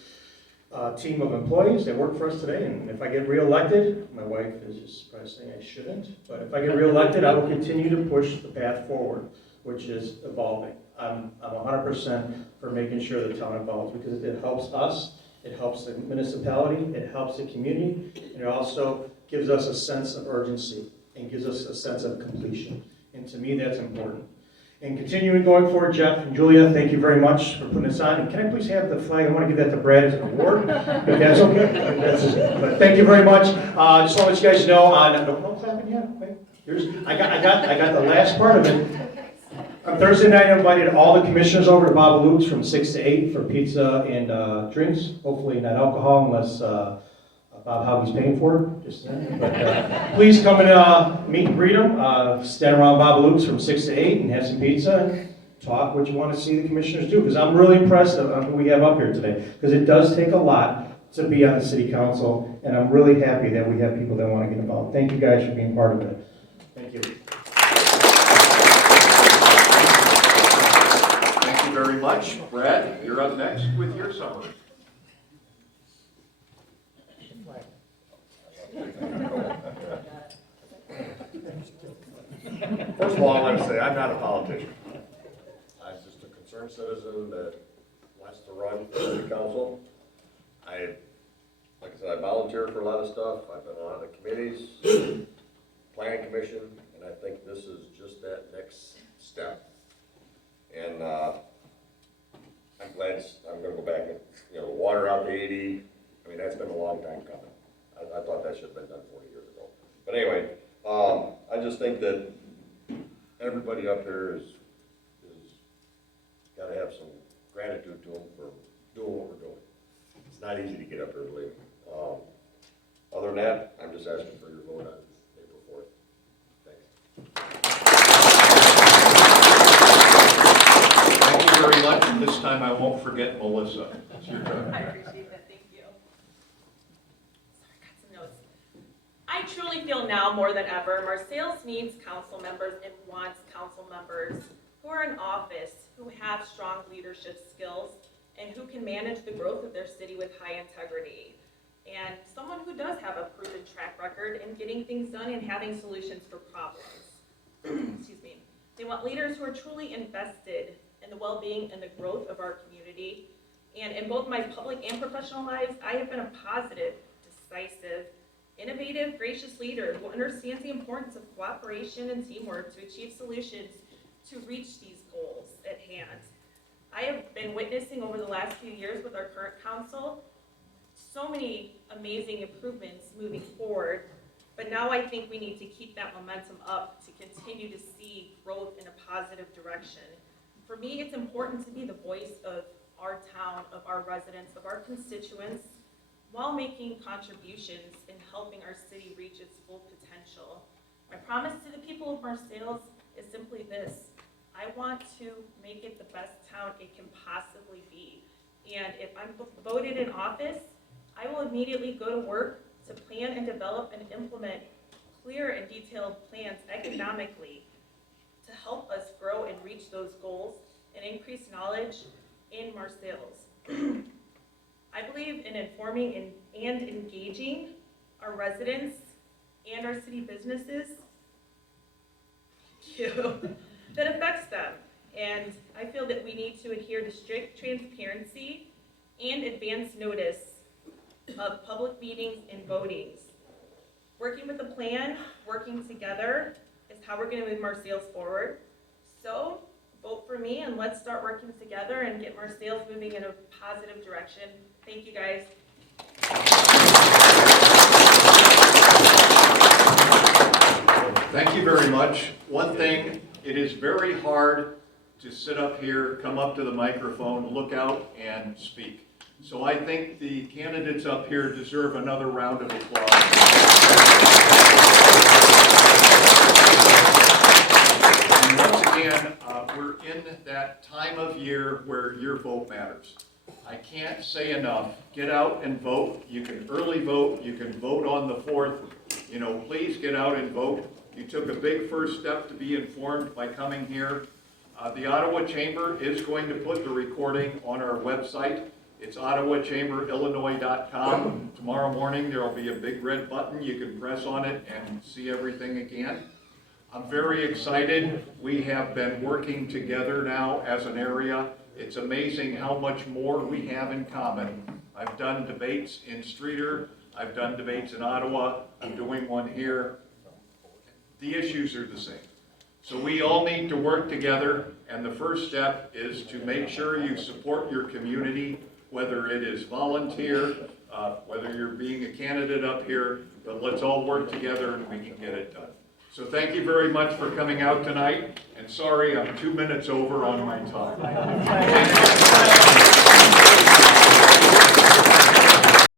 team of employees that work for us today, and if I get reelected, my wife is just probably saying I shouldn't, but if I get reelected, I will continue to push the path forward, which is evolving. I'm 100% for making sure the town evolves, because it helps us, it helps the municipality, it helps the community, and it also gives us a sense of urgency and gives us a sense of completion, and to me, that's important. And continuing going forward, Jeff and Julia, thank you very much for putting this on. And can I please have the flag? I want to give that to Brad as an award, if that's okay. But thank you very much. Just want to let you guys know on no clapping yet. Okay. I got the last part of it. On Thursday night, I invited all the commissioners over to Bob Luke's from 6 to 8 for pizza and drinks. Hopefully not alcohol, unless Bob Howie's paying for it. Just saying. But please come and meet and greet them. Stand around Bob Luke's from 6 to 8 and have some pizza and talk what you want to see the commissioners do. Because I'm really impressed on who we have up here today. Because it does take a lot to be on the city council, and I'm really happy that we have people that want to get involved. Thank you guys for being part of it. Thank you. Thank you very much. Brad, you're up next with your summary. First of all, I want to say I'm not a politician. I'm just a concerned citizen that wants to run for city council. Like I said, I volunteer for a lot of stuff. I've been on a lot of committees, planning commission, and I think this is just that next step. And, I'm glad, I'm gonna go back and, water out the 80, I mean, that's been a long time coming. I thought that should have been done 40 years ago. But anyway, I just think that everybody up here is gotta have some gratitude to them for doing what we're doing. It's not easy to get up here, believe me. Other than that, I'm just asking for your vote on April 4th. Thanks. Thank you very much, and this time I won't forget Melissa. It's your turn. I appreciate that, thank you. Sorry, got some notes. I truly feel now more than ever, Marseilles needs council members and wants council members who are in office, who have strong leadership skills, and who can manage the growth of their city with high integrity. And someone who does have a proven track record in getting things done and having solutions for problems. Excuse me. They want leaders who are truly invested in the well-being and the growth of our community. And in both my public and professional lives, I have been a positive, decisive, innovative, gracious leader who understands the importance of cooperation and teamwork to achieve solutions to reach these goals at hand. I have been witnessing over the last few years with our current council so many amazing improvements moving forward, but now I think we need to keep that momentum up to continue to see growth in a positive direction. For me, it's important to be the voice of our town, of our residents, of our constituents, while making contributions in helping our city reach its full potential. My promise to the people of Marseilles is simply this: I want to make it the best town it can possibly be. And if I'm voted in office, I will immediately go to work to plan and develop and implement clear and detailed plans economically to help us grow and reach those goals and increase knowledge in Marseilles. I believe in informing and engaging our residents and our city businesses that affects them. And I feel that we need to adhere to strict transparency and advance notice of public meetings and votings. Working with a plan, working together, is how we're going to move Marseilles forward. So vote for me and let's start working together and get Marseilles moving in a positive direction. Thank you, guys. Thank you very much. One thing, it is very hard to sit up here, come up to the microphone, look out, and speak. So I think the candidates up here deserve another round of applause. And once again, we're in that time of year where your vote matters. I can't say enough. Get out and vote. You can early vote. You can vote on the 4th. Please get out and vote. You took a big first step to be informed by coming here. The Ottawa Chamber is going to put the recording on our website. It's ottawachamberillinois.com. Tomorrow morning there will be a big red button. You can press on it and see everything again. I'm very excited. We have been working together now as an area. It's amazing how much more we have in common. I've done debates in Streeter. I've done debates in Ottawa. I'm doing one here. The issues are the same. So we all need to work together, and the first step is to make sure you support your community, whether it is volunteer, whether you're being a candidate up here, but let's all work together and we can get it done. So thank you very much for coming out tonight, and sorry I'm 2 minutes over on my time.